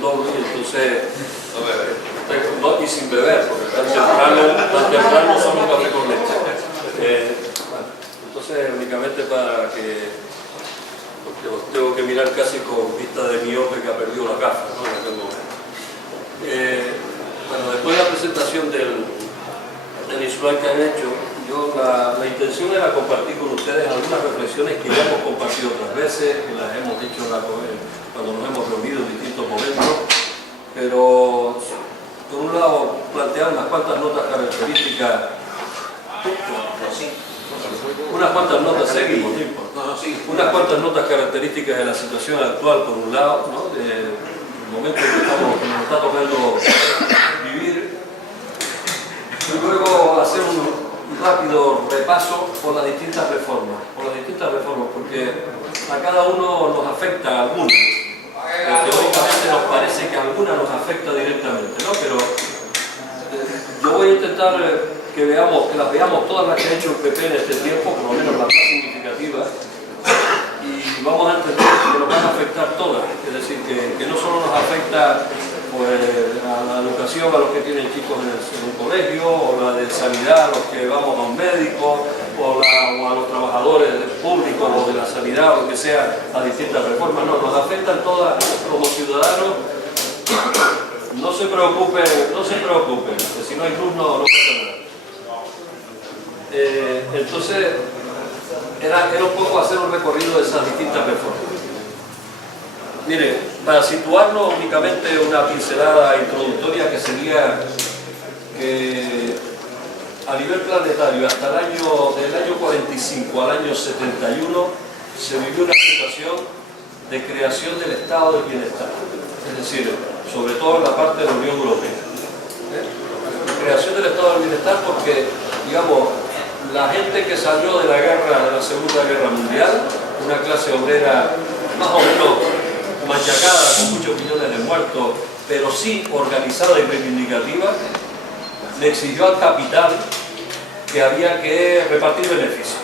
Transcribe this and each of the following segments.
porción doble, entonces no, y sin beber, porque tan temprano solo un café con leche. Entonces únicamente para que, porque os tengo que mirar casi con vista de miope que ha perdido la gafa, ¿no? En aquel momento. Bueno, después de la presentación del visual que han hecho, yo la intención era compartir con ustedes algunas reflexiones que ya hemos compartido otras veces, que las hemos dicho cuando nos hemos reunido en distintos momentos, pero por un lado plantear unas cuantas notas características, unas cuantas notas, seguimos, unas cuantas notas características de la situación actual por un lado, ¿no? Del momento que nos está tocando vivir, y luego hacer un rápido repaso por las distintas reformas, porque a cada uno nos afecta alguna. Teóricamente nos parece que alguna nos afecta directamente, ¿no? Pero yo voy a intentar que las veamos todas las que ha hecho el PP en este tiempo, por lo menos las más significativas, y vamos a entender que nos van a afectar todas, es decir, que no solo nos afecta pues a la educación a los que tienen chicos en un colegio, o la de sanidad a los que vamos a un médico, o a los trabajadores públicos o de la sanidad, o lo que sea, a distintas reformas. No, nos afectan todas como ciudadanos. No se preocupen, que si no hay luz no pasa nada. Entonces, era un poco hacer un recorrido de esas distintas reformas. Mire, para situarnos únicamente una pincelada introductoria que sería que a nivel planetario hasta del año 45 al año 71 se vivió una situación de creación del estado del bienestar, es decir, sobre todo en la parte de la Unión Europea. Creación del estado del bienestar porque, digamos, la gente que salió de la Segunda Guerra Mundial, una clase obrera más o menos machacada, con muchos millones de muertos, pero sí organizada y reivindicativa, le exigió al capital que había que repartir beneficios.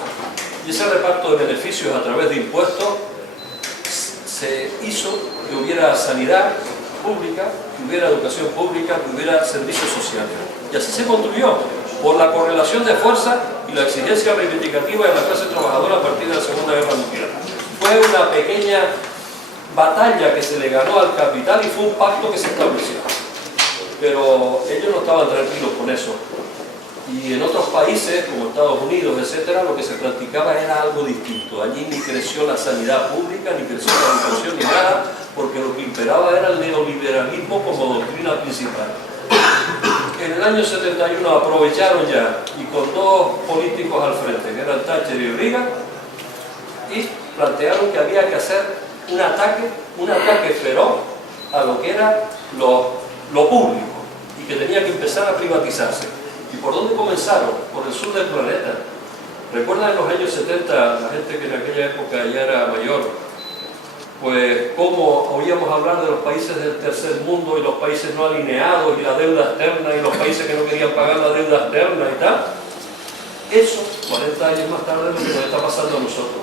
Y ese reparto de beneficios a través de impuestos se hizo que hubiera sanidad pública, que hubiera educación pública, que hubiera servicios sociales. Y así se construyó, por la correlación de fuerza y la exigencia reivindicativa de la clase trabajadora a partir de la Segunda Guerra Mundial. Fue una pequeña batalla que se le ganó al capital y fue un pacto que se estableció. Pero ellos no estaban tranquilos con eso. Y en otros países, como Estados Unidos, etcétera, lo que se practicaba era algo distinto. Allí ni creció la sanidad pública, ni creció la educación, ni nada, porque lo que imperaba era el neoliberalismo como doctrina principal. En el año 71 aprovecharon ya, y con dos políticos al frente, que eran Thatcher y Reagan, y plantearon que había que hacer un ataque feroz a lo que era lo público, y que tenía que empezar a privatizarse. ¿Y por dónde comenzaron? Por el sur del planeta. ¿Recuerdan en los años 70, la gente que en aquella época ya era mayor, pues cómo oíamos hablar de los países del tercer mundo y los países no alineados y la deuda externa y los países que no querían pagar la deuda externa y tal? Eso, 40 años más tarde, es lo que nos está pasando a nosotros.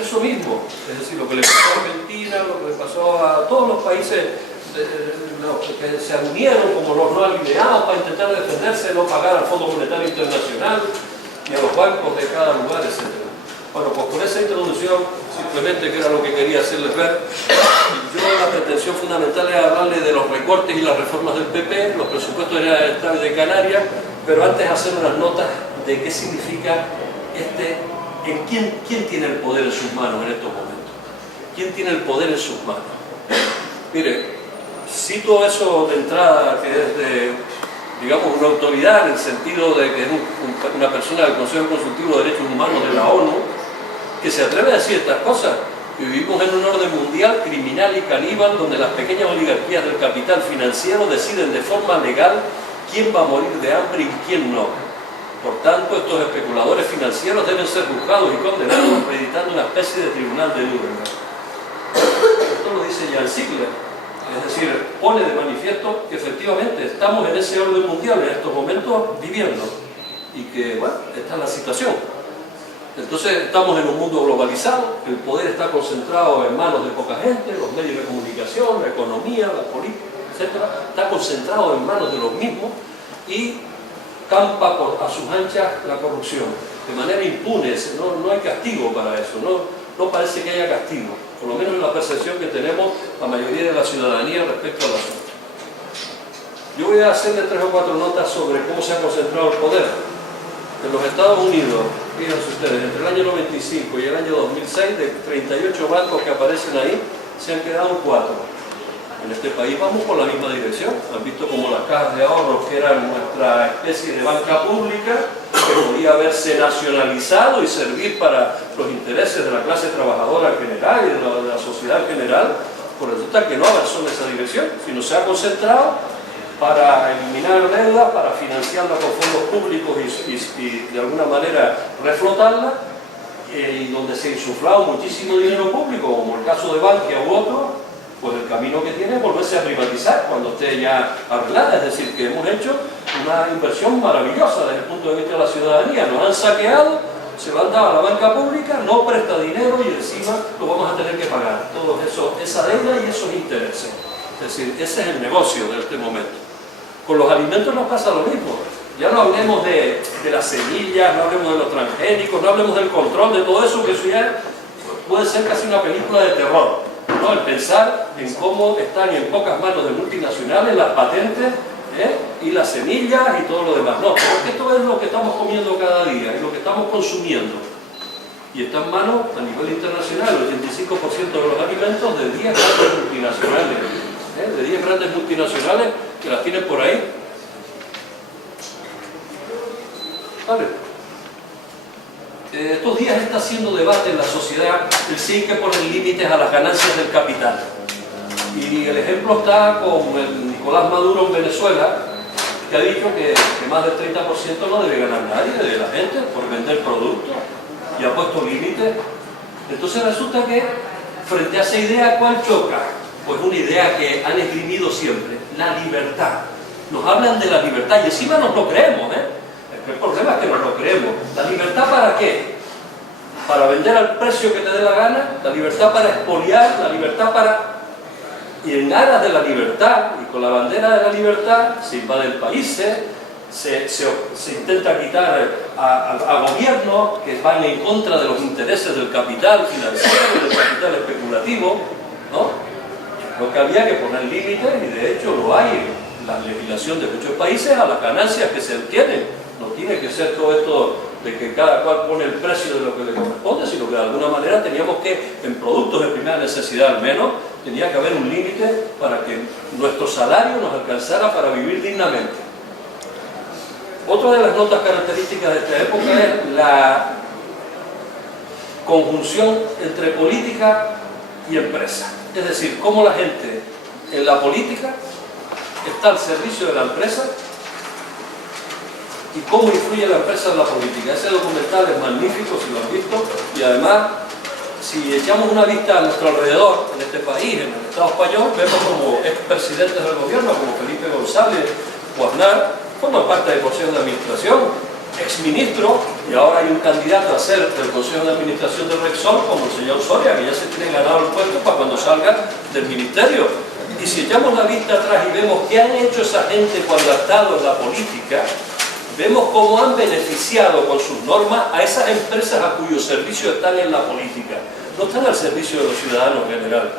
Eso mismo, es decir, lo que le pasó a Argentina, lo que le pasó a todos los países que se unieron como los no alineados para intentar defenderse, no pagar al Fondo Monetario Internacional y a los bancos de cada lugar, etc. Bueno, pues con esa introducción, simplemente que era lo que quería hacerles ver, yo la pretensión fundamental era hablarle de los recortes y las reformas del PP, los presupuestos de Canarias, pero antes hacer unas notas de qué significa ¿quién tiene el poder en sus manos en estos momentos? ¿Quién tiene el poder en sus manos? Mire, cito eso de entrada, que es digamos, una autoridad en el sentido de que es una persona del Consejo Consultivo de Derechos Humanos de la ONU, que se atreve a decir estas cosas, que vivimos en un orden mundial criminal y caníbal donde las pequeñas oligarquías del capital financiero deciden de forma legal quién va a morir de hambre y quién no. Por tanto, estos especuladores financieros deben ser juzgados y condenados acreditando una especie de tribunal de Nuremberg. Esto lo dice Jan Ziegler, es decir, pone de manifiesto que efectivamente estamos en ese orden mundial en estos momentos viviendo y que, bueno, esta es la situación. Entonces estamos en un mundo globalizado, el poder está concentrado en manos de poca gente, los medios de comunicación, la economía, la política, etcétera, está concentrado en manos de los mismos y campa a sus anchas la corrupción, de manera impune, no hay castigo para eso, no parece que haya castigo, por lo menos en la percepción que tenemos la mayoría de la ciudadanía respecto al asunto. Yo voy a hacerle 3 o 4 notas sobre cómo se ha concentrado el poder. En los Estados Unidos, fíjense ustedes, entre el año 95 y el año 2006, de 38 bancos que aparecen ahí, se han quedado 4. En este país vamos por la misma dirección. Han visto como las cajas de ahorros, que eran nuestra especie de banca pública, que podía haberse nacionalizado y servir para los intereses de la clase trabajadora en general y de la sociedad en general, pues resulta que no avanzó en esa dirección, sino se ha concentrado para eliminar deuda, para financiarla con fondos públicos y de alguna manera reflotarla, y donde se ha insuflado muchísimo dinero público, como el caso de Bankia u otro, pues el camino que tiene es volverse a privatizar cuando esté ya arreglada. Es decir, que hemos hecho una inversión maravillosa desde el punto de vista de la ciudadanía. Nos han saqueado, se lo han dado a la banca pública, no presta dinero y encima lo vamos a tener que pagar. Todo eso, esa deuda y esos intereses. Es decir, ese es el negocio de este momento. Con los alimentos nos pasa lo mismo. Ya no hablemos de las semillas, no hablemos de los transgénicos, no hablemos del control de todo eso, que eso ya puede ser casi una película de terror, ¿no? El pensar en cómo están en pocas manos de multinacionales las patentes y las semillas y todo lo demás. No, porque esto es lo que estamos comiendo cada día, es lo que estamos consumiendo. Y está en manos a nivel internacional, el 85% de los alimentos de 10 grandes multinacionales. De 10 grandes multinacionales que las tienen por ahí. Vale. Estos días está haciendo debate en la sociedad el si hay que poner límites a las ganancias del capital. Y el ejemplo está con el Nicolás Maduro en Venezuela, que ha dicho que más del 30% no debe ganar nadie de la gente por vender productos, y ha puesto límites. Entonces resulta que frente a esa idea, ¿cuál choca? Pues una idea que han esgrimido siempre, la libertad. Nos hablan de la libertad y encima nos lo creemos, El problema es que nos lo creemos. ¿La libertad para qué? Para vender al precio que te dé la gana, la libertad para expoliar, la libertad para... Y en aras de la libertad y con la bandera de la libertad se invaden países, se intenta quitar a gobiernos que van en contra de los intereses del capital financiero, del capital especulativo, ¿no? Lo que había que poner límites, y de hecho lo hay en la legislación de muchos países, a las ganancias que se obtienen. No tiene que ser todo esto de que cada cual pone el precio de lo que le corresponde, sino que de alguna manera teníamos que, en productos de primera necesidad al menos, tenía que haber un límite para que nuestro salario nos alcanzara para vivir dignamente. Otra de las notas características de esta época es la conjunción entre política y empresa. Es decir, cómo la gente en la política está al servicio de la empresa y cómo influye la empresa en la política. Ese documental es magnífico, si lo han visto, y además, si echamos una vista a nuestro alrededor, en este país, en el Estado español, vemos como expresidentes del gobierno, como Felipe González o Aznar, forman parte del Consejo de Administración, exministro, y ahora hay un candidato a ser del Consejo de Administración del Repsol, como el señor Soria, que ya se tiene ganado el puesto para cuando salga del ministerio. Y si echamos la vista atrás y vemos qué han hecho esa gente cuando ha estado en la política, vemos cómo han beneficiado con sus normas a esas empresas a cuyo servicio están en la política. No están al servicio de los ciudadanos en general,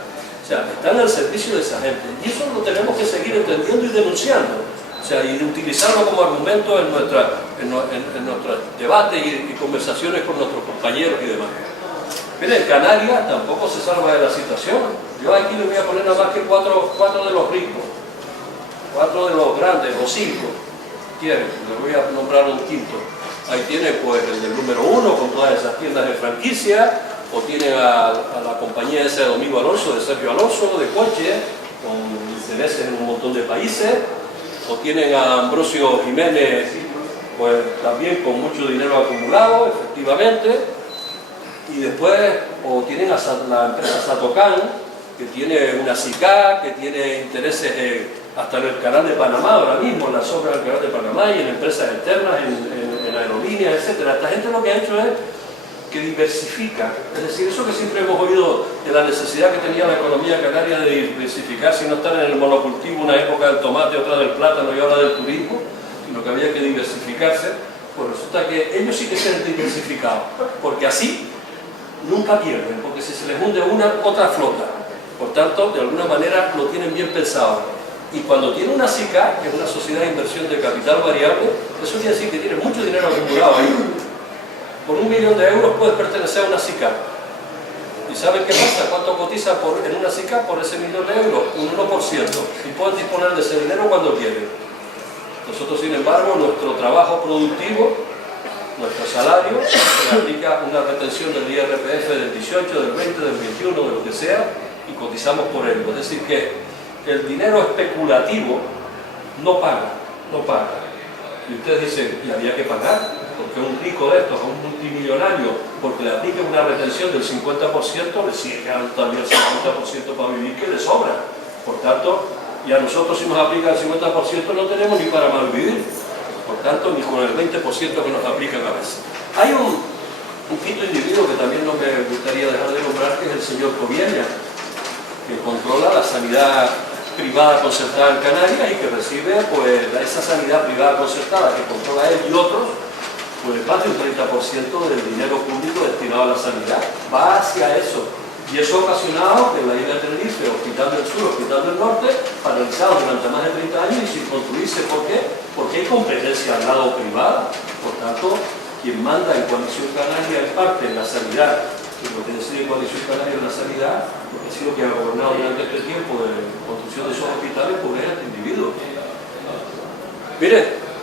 o sea, están al servicio de esa gente. Y eso lo tenemos que seguir entendiendo y denunciando. O sea, y utilizarlo como argumento en nuestros debates y conversaciones con nuestros compañeros y demás. Miren, Canarias tampoco se salva de la situación. Yo aquí le voy a poner nada más que cuatro de los ricos, 4 de los grandes, o 5, quieren, les voy a nombrar un quinto. Ahí tiene pues el del número 1 con todas esas tiendas de franquicia, o tiene a la compañía esa de Domingo Alonso, de Sergio Alonso, de coche, con intereses en un montón de países, o tienen a Ambrosio Jiménez, pues también con mucho dinero acumulado, efectivamente, y después, o tienen a la empresa Satocan, que tiene una SICA, que tiene intereses hasta en el canal de Panamá, ahora mismo, en las obras del canal de Panamá, y en empresas externas, en aerolíneas, etc. Esta gente lo que ha hecho es que diversifica, es decir, eso que siempre hemos oído de la necesidad que tenía la economía canaria de diversificarse y no estar en el monocultivo, una época del tomate, otra del plátano y ahora del turismo, sino que había que diversificarse, pues resulta que ellos sí que se han diversificado, porque así nunca pierden, porque si se les hunde una, otra flota. Por tanto, de alguna manera lo tienen bien pensado. Y cuando tiene una SICA, que es una sociedad de inversión de capital variable, eso quiere decir que tiene mucho dinero acumulado ahí. Por 1 millón de euros puedes pertenecer a una SICA. ¿Y saben qué pasa? ¿Cuánto cotiza en una SICA por ese 1 millón de euros? Un 1%. Y pueden disponer de ese dinero cuando quieren. Nosotros, sin embargo, nuestro trabajo productivo, nuestro salario, se le aplica una retención del IRPF del 18, del 20, del 21, de lo que sea, y cotizamos por ello. Es decir, que el dinero especulativo no paga. Y ustedes dicen, ¿y había que pagar? Porque un rico de estos, a un multimillonario, porque le aplica una retención del 50%, le sigue quedando también el 50% para vivir, que le sobra. Por tanto, y a nosotros si nos aplica el 50% no tenemos ni para malvivir. Por tanto, ni con el 20% que nos aplican a veces. Hay un quinto individuo que también no me gustaría dejar de nombrar, que es el señor Coviella, que controla la sanidad privada concertada en Canarias y que recibe pues esa sanidad privada concertada que controla él y otros, pues más del 30% del dinero público destinado a la sanidad va hacia eso. Y eso ha ocasionado que en la isla de Tenerife, Hospital del Sur, Hospital del Norte, paralizados durante más de 30 años y sin construirse. ¿Por qué? Porque hay competencia al lado privada. Por tanto, quien manda en Coalición Canaria en parte en la sanidad, y lo que decide Coalición Canaria en la sanidad, porque ha sido que ha gobernado durante este tiempo de construcción de esos hospitales, pues es este individuo. Mire,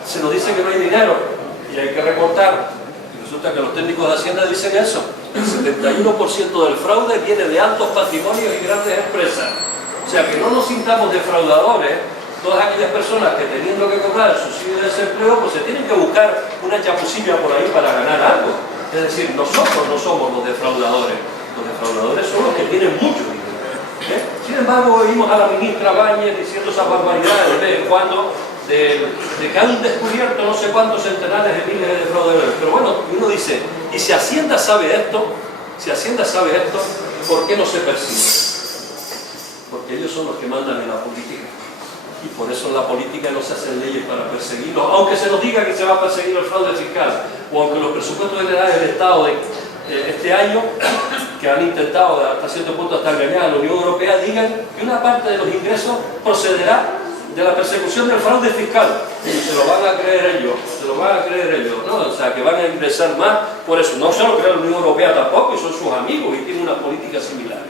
se nos dice que no hay dinero y hay que recortar. Y resulta que los técnicos de Hacienda dicen eso. El 71% del fraude viene de altos patrimonios y grandes empresas. O sea, que no nos sintamos defraudadores, todas aquellas personas que teniendo que cobrar el subsidio de desempleo, pues se tienen que buscar una chapucilla por ahí para ganar algo. Es decir, nosotros no somos los defraudadores son los que tienen mucho dinero. Sin embargo, oímos a la ministra Báñez diciendo esas barbaridades de vez en cuando, de que han descubierto no sé cuántos centenares de miles de defraudadores. Pero bueno, uno dice, y si Hacienda sabe esto, ¿por qué no se persigue? Porque ellos son los que mandan en la política. Y por eso en la política no se hacen leyes para perseguirlos, aunque se nos diga que se va a perseguir el fraude fiscal, o aunque los presupuestos generales del Estado de este año, que han intentado hasta cierto punto hasta engañar a la Unión Europea, digan que una parte de los ingresos procederá de la persecución del fraude fiscal. Y se lo van a creer ellos, ¿no? O sea, que van a ingresar más por eso. No se lo cree la Unión Europea tampoco, y son sus amigos y tienen una política similar.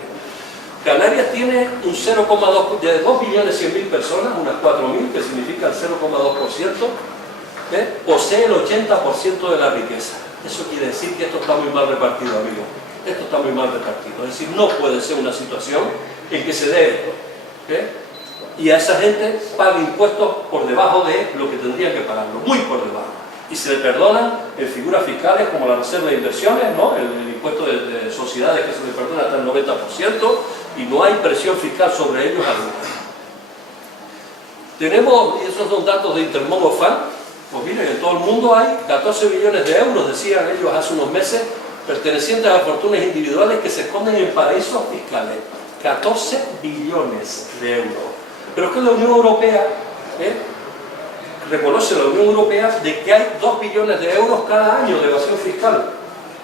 Canarias tiene un 0,2, de 2.100.000 personas, unas 4.000, que significa el 0,2%, posee el 80% de la riqueza. Eso quiere decir que esto está muy mal repartido, amigos. Esto está muy mal repartido. Es decir, no puede ser una situación en que se dé esto. Y a esa gente paga impuestos por debajo de lo que tendrían que pagarlo, muy por debajo. Y se le perdonan en figuras fiscales como la reserva de inversiones, ¿no? el impuesto de sociedades que se le perdona hasta el 90%, y no hay presión fiscal sobre ellos alguna. Tenemos, y esos son datos de Intermón Ofan, pues miren, en todo el mundo hay 14 billones de euros, decían ellos hace unos meses, pertenecientes a fortunas individuales que se esconden en paraísos fiscales. 14 billones de euros. Pero es que la Unión Europea, reconoce la Unión Europea de que hay 2 billones de euros cada año de evasión fiscal.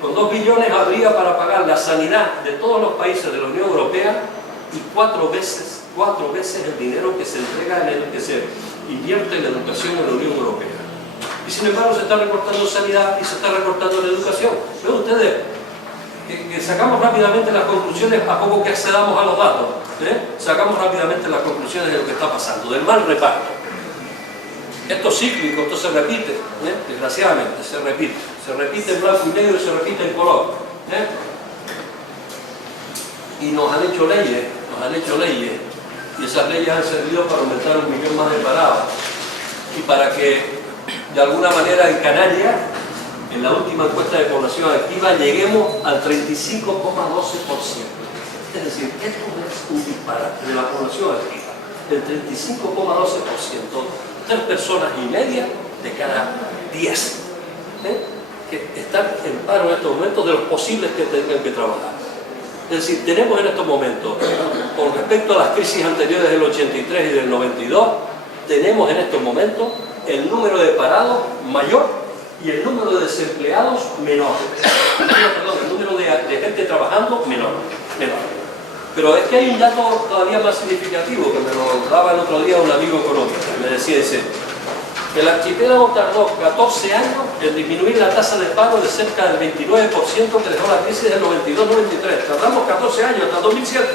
Con 2 billones habría para pagar la sanidad de todos los países de la Unión Europea y 4 veces el dinero que se entrega, que se invierte en la educación en la Unión Europea. Y sin embargo se está recortando sanidad y se está recortando la educación. Pero ustedes, que sacamos rápidamente las conclusiones a poco que accedamos a los datos, sacamos rápidamente las conclusiones de lo que está pasando, del mal reparto. Esto es cíclico, esto se repite, desgraciadamente, se repite en blanco y negro y se repite en color. Y nos han hecho leyes, y esas leyes han servido para aumentar 1 millón más de parados, y para que, de alguna manera, en Canarias, en la última encuesta de población activa, lleguemos al 35,12%. Es decir, esto es un disparate de la población activa, el 35,12%. 3 personas y media de cada 10. que están en paro en estos momentos de los posibles que tengan que trabajar. Es decir, tenemos en estos momentos, con respecto a las crisis anteriores del 83 y del 92, tenemos en estos momentos el número de parados mayor y el número de desempleados menor. Perdón, el número de gente trabajando menor. Pero es que hay un dato todavía más significativo que me lo daba el otro día un amigo económico. Me decía, dice, que el archipiélago tardó 14 años en disminuir la tasa de paro de cerca del 29% que dejó la crisis del 92-93. Tardamos 14 años, hasta el 2007.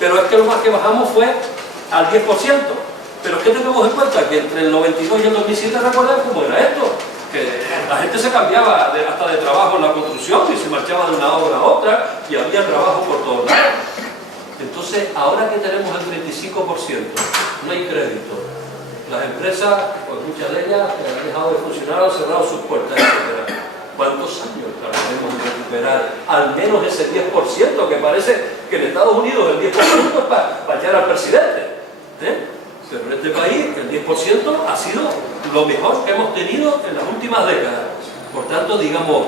Pero es que lo más que bajamos fue al 10%. Pero es que tenemos en cuenta que entre el 92 y el 2007, ¿recuerdan cómo era esto? Que la gente se cambiaba hasta de trabajo en la construcción y se marchaba de una obra a otra y había trabajo por todos lados. Entonces, ahora que tenemos el 35%, no hay crédito. Las empresas, pues muchas de ellas han dejado de funcionar, han cerrado sus puertas, etc. ¿Cuántos años trataremos de recuperar al menos ese 10%? Que parece que en Estados Unidos el 10% es para echar al presidente. Pero en este país el 10% ha sido lo mejor que hemos tenido en las últimas décadas. Por tanto, digamos,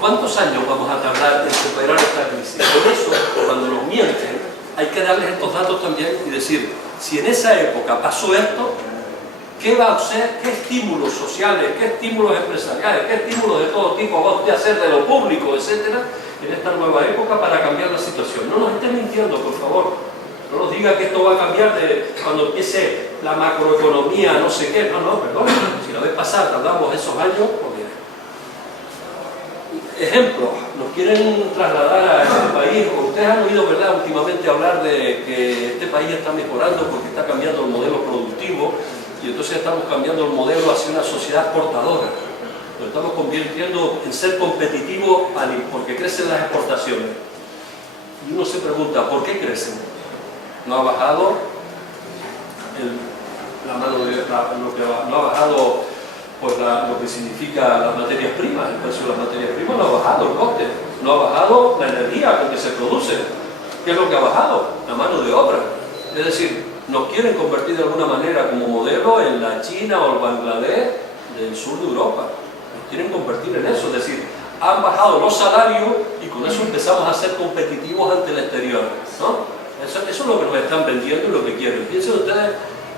¿cuántos años vamos a tardar en superar esta crisis? Por eso, cuando nos mienten, hay que darles estos datos también y decir, si en esa época pasó esto, ¿qué va a hacer? ¿Qué estímulos sociales, qué estímulos empresariales, qué estímulos de todo tipo va usted a hacer de lo público, etcétera, en esta nueva época para cambiar la situación? No nos estén mintiendo, por favor. No nos diga que esto va a cambiar de cuando empiece la macroeconomía, no sé qué. No, perdón. Si la vez pasada tardamos esos años, porque... Ejemplo, nos quieren trasladar a este país. Ustedes han oído, ¿verdad?, últimamente hablar de que este país está mejorando porque está cambiando el modelo productivo y entonces estamos cambiando el modelo hacia una sociedad exportadora. Lo estamos convirtiendo en ser competitivo porque crecen las exportaciones. Y uno se pregunta, ¿por qué crecen? No ha bajado la mano de no ha bajado pues lo que significa las materias primas, el precio de las materias primas no ha bajado, el coste, no ha bajado la energía con que se produce. ¿Qué es lo que ha bajado? La mano de obra. Es decir, nos quieren convertir de alguna manera como modelo en la China o el Bangladesh del sur de Europa. Nos quieren convertir en eso, es decir, han bajado los salarios y con eso empezamos a ser competitivos ante el exterior, ¿no? Eso es lo que nos están vendiendo y lo que quieren. Piensen ustedes,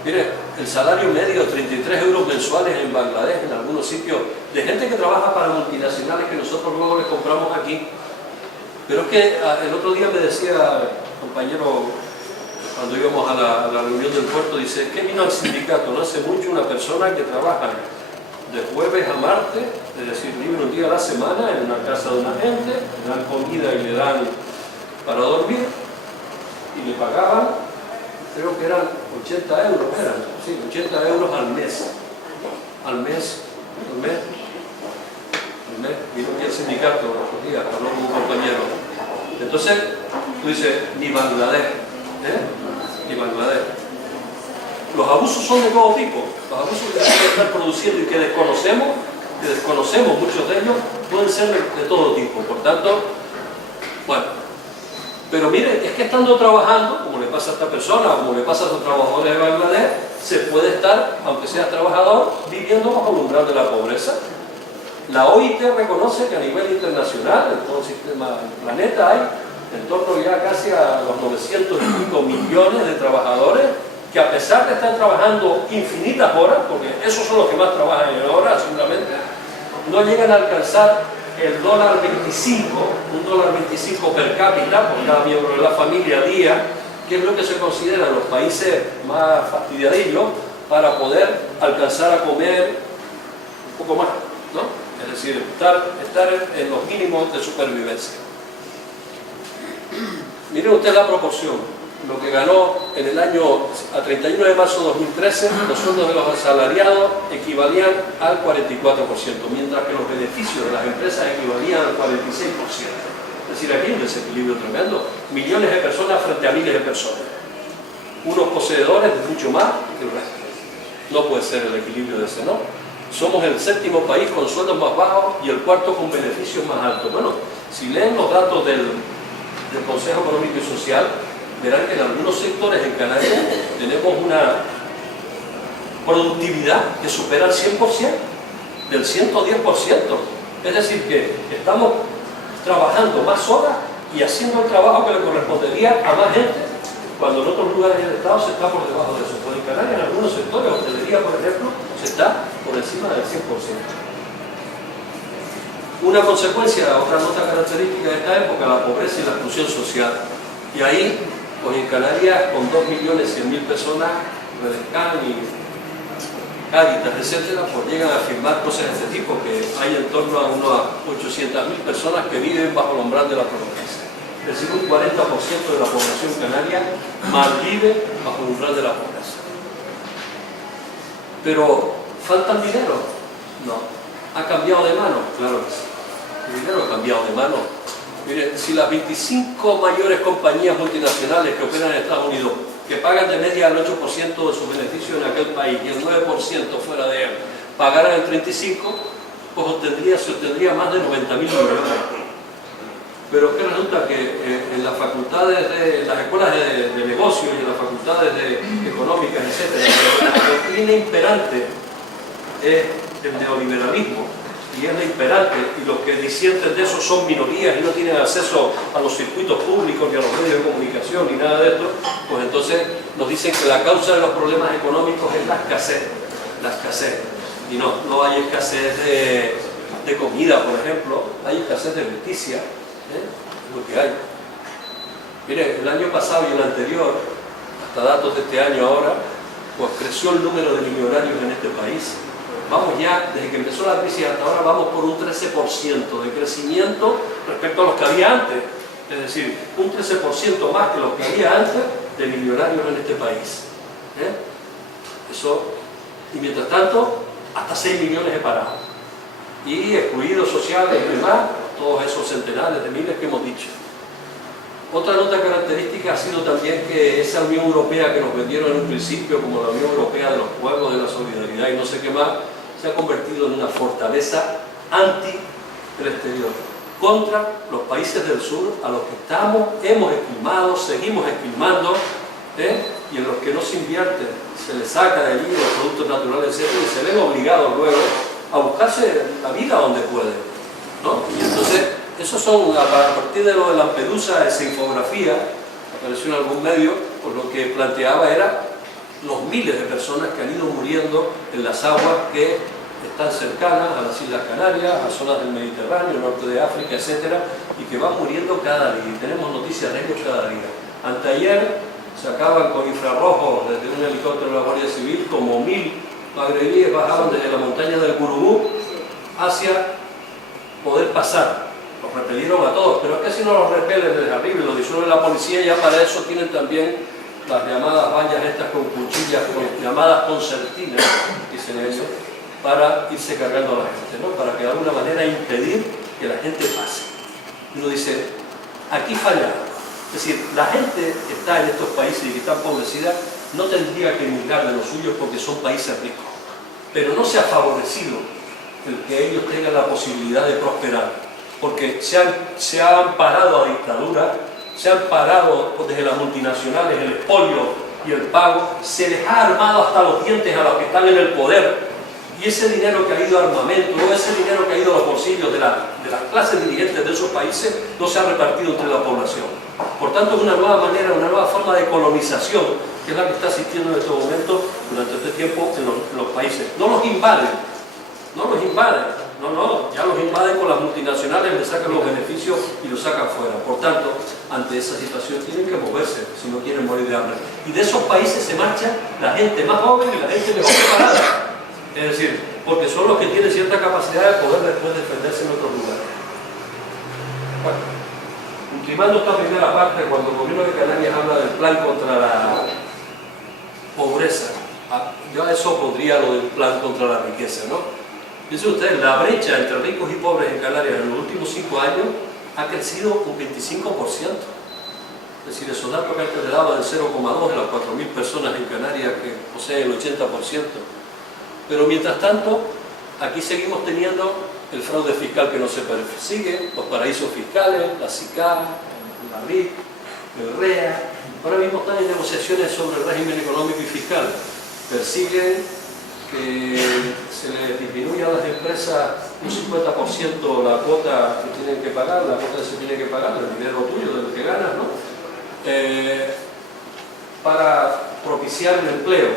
miren, el salario medio, 33 euros mensuales en Bangladesh, en algunos sitios, de gente que trabaja para multinacionales que nosotros luego les compramos aquí. Pero es que el otro día me decía el compañero, cuando íbamos a la reunión del puerto, dice, ¿qué vino al sindicato? No hace mucho una persona que trabaja de jueves a martes, es decir, libre un día a la semana en una casa de una gente, le dan comida y le dan para dormir, y le pagaban, creo que eran 80 euros, sí, 80 euros al mes. Vino aquí el sindicato otros días, habló con un compañero. Entonces, tú dices, ni Bangladesh, ni Bangladesh. Los abusos son de todo tipo. Los abusos que se están produciendo y que desconocemos, muchos de ellos, pueden ser de todo tipo. Por tanto, bueno. Pero mire, es que estando trabajando, como le pasa a esta persona, como le pasa a los trabajadores de Bangladesh, se puede estar, aunque seas trabajador, viviendo bajo el umbral de la pobreza. La OIT reconoce que a nivel internacional, en todo el sistema del planeta, hay en torno ya casi a los 905 millones de trabajadores que, a pesar de estar trabajando infinitas horas, porque esos son los que más trabajan en horas, seguramente, no llegan a alcanzar el $1.25 per cápita por cada miembro de la familia día, que es lo que se considera en los países más fastidiadillos para poder alcanzar a comer un poco más, ¿no? Es decir, estar en los mínimos de supervivencia. Miren usted la proporción. Lo que ganó en el año, a 31 de marzo de 2013, los sueldos de los asalariados equivalían al 44%, mientras que los beneficios de las empresas equivalían al 46%. Es decir, aquí hay un desequilibrio tremendo. Millones de personas frente a miles de personas. Unos poseedores de mucho más que el resto. No puede ser el equilibrio de ese, ¿no? Somos el séptimo país con sueldos más bajos y el cuarto con beneficios más altos. Bueno, si leen los datos del Consejo Económico y Social, verán que en algunos sectores en Canarias tenemos una productividad que supera el 100%. del 110%. Es decir, que estamos trabajando más horas y haciendo el trabajo que le correspondería a más gente, cuando en otros lugares del Estado se está por debajo de eso. Pero en Canarias, en algunos sectores, hostelería, por ejemplo, se está por encima del 100%. Una consecuencia, otra nota característica de esta época, la pobreza y la exclusión social. Y ahí, pues en Canarias, con 2.100.000 personas, Redescan y Cáritas, etcétera, pues llegan a afirmar cosas de este tipo, que hay en torno a unas 800.000 personas que viven bajo el umbral de la pobreza. Es decir, un 40% de la población canaria malvive bajo el umbral de la pobreza. Pero, ¿faltan dinero? No. ¿Ha cambiado de mano? Claro que sí. El dinero ha cambiado de mano. Miren, si las 25 mayores compañías multinacionales que operan en Estados Unidos, que pagan de media el 8% de sus beneficios en aquel país y el 9% fuera de él, pagaran el 35%, pues se obtendría más de 90.000 millones. Pero es que resulta que en las facultades, en las escuelas de negocios y en las facultades económicas, etc., la doctrina imperante es el neoliberalismo, y es la imperante, y los que disienten de eso son minorías y no tienen acceso a los circuitos públicos ni a los medios de comunicación ni nada de esto, pues entonces nos dicen que la causa de los problemas económicos es la escasez. Y no hay escasez de comida, por ejemplo, hay escasez de justicia, es lo que hay. Mire, el año pasado y el anterior, hasta datos de este año ahora, pues creció el número de millonarios en este país. Vamos ya, desde que empezó la crisis hasta ahora, vamos por un 13% de crecimiento respecto a los que había antes. Es decir, un 13% más que los que había antes de millonarios en este país. Eso, y mientras tanto, hasta 6 millones de parados. Y excluidos sociales y demás, todos esos centenares de miles que hemos dicho. Otra nota característica ha sido también que esa Unión Europea que nos vendieron en un principio como la Unión Europea de los pueblos, de la solidaridad y no sé qué más, se ha convertido en una fortaleza anti el exterior, contra los países del sur a los que hemos esquilmado, seguimos esquilmando, y en los que no se invierte, se les saca de allí los productos naturales, etc., y se ven obligados luego a buscarse la vida donde pueden, ¿no? Y entonces, esos son, a partir de lo de Lampedusa, esa infografía, apareció en algún medio, pues lo que planteaba era los miles de personas que han ido muriendo en las aguas que están cercanas a las Islas Canarias, a zonas del Mediterráneo, norte de África, etc., y que van muriendo cada día, y tenemos noticias de ellos cada día. Anteayer sacaban con infrarrojos desde un helicóptero de la Guardia Civil como 1000 magrebíes bajaban desde la montaña del Gurugú hacia poder pasar. Los repelieron a todos, pero es que si no los repelen desde arriba y los disuelve la policía, ya para eso tienen también las llamadas vallas estas con cuchillas, llamadas concertinas, dicen ellos, para irse cargando a la gente, ¿no? Para que de alguna manera impedir que la gente pase. Y uno dice, aquí falla. Es decir, la gente que está en estos países y que está empobrecida no tendría que emigrar de los suyos porque son países ricos. Pero no se ha favorecido el que ellos tengan la posibilidad de prosperar, porque se ha amparado a dictadura, se han parado desde las multinacionales el expolio y el pago, se les ha armado hasta los dientes a los que están en el poder, y ese dinero que ha ido a armamento, o ese dinero que ha ido a los bolsillos de las clases dirigentes de esos países, no se ha repartido entre la población. Por tanto, es una nueva manera, una nueva forma de colonización, que es la que está existiendo en estos momentos, durante este tiempo, en los países. No los invaden, ya los invaden con las multinacionales, les sacan los beneficios y los sacan fuera. Por tanto, ante esa situación tienen que moverse si no quieren morir de hambre. Y de esos países se marcha la gente más joven y la gente mejor preparada. Es decir, porque son los que tienen cierta capacidad de poder después defenderse en otros lugares. Bueno, ultimando esta primera parte, cuando el gobierno de Canarias habla del plan contra la pobreza, yo a eso pondría lo del plan contra la riqueza, ¿no? Piensen ustedes, la brecha entre ricos y pobres en Canarias en los últimos 5 años ha crecido un 25%. Es decir, esos datos que antes le daba del 0,2 de las 4.000 personas en Canarias que poseen el 80%. Pero mientras tanto, aquí seguimos teniendo el fraude fiscal que no se persigue, los paraísos fiscales, la SICAV, la RIC, el REA. Ahora mismo están en negociaciones sobre el régimen económico y fiscal. Persiguen que se le disminuye a las empresas un 50% la cuota que tienen que pagar, la cuota que se tiene que pagar, el dinero tuyo, de lo que ganas, ¿no? Para propiciar el empleo.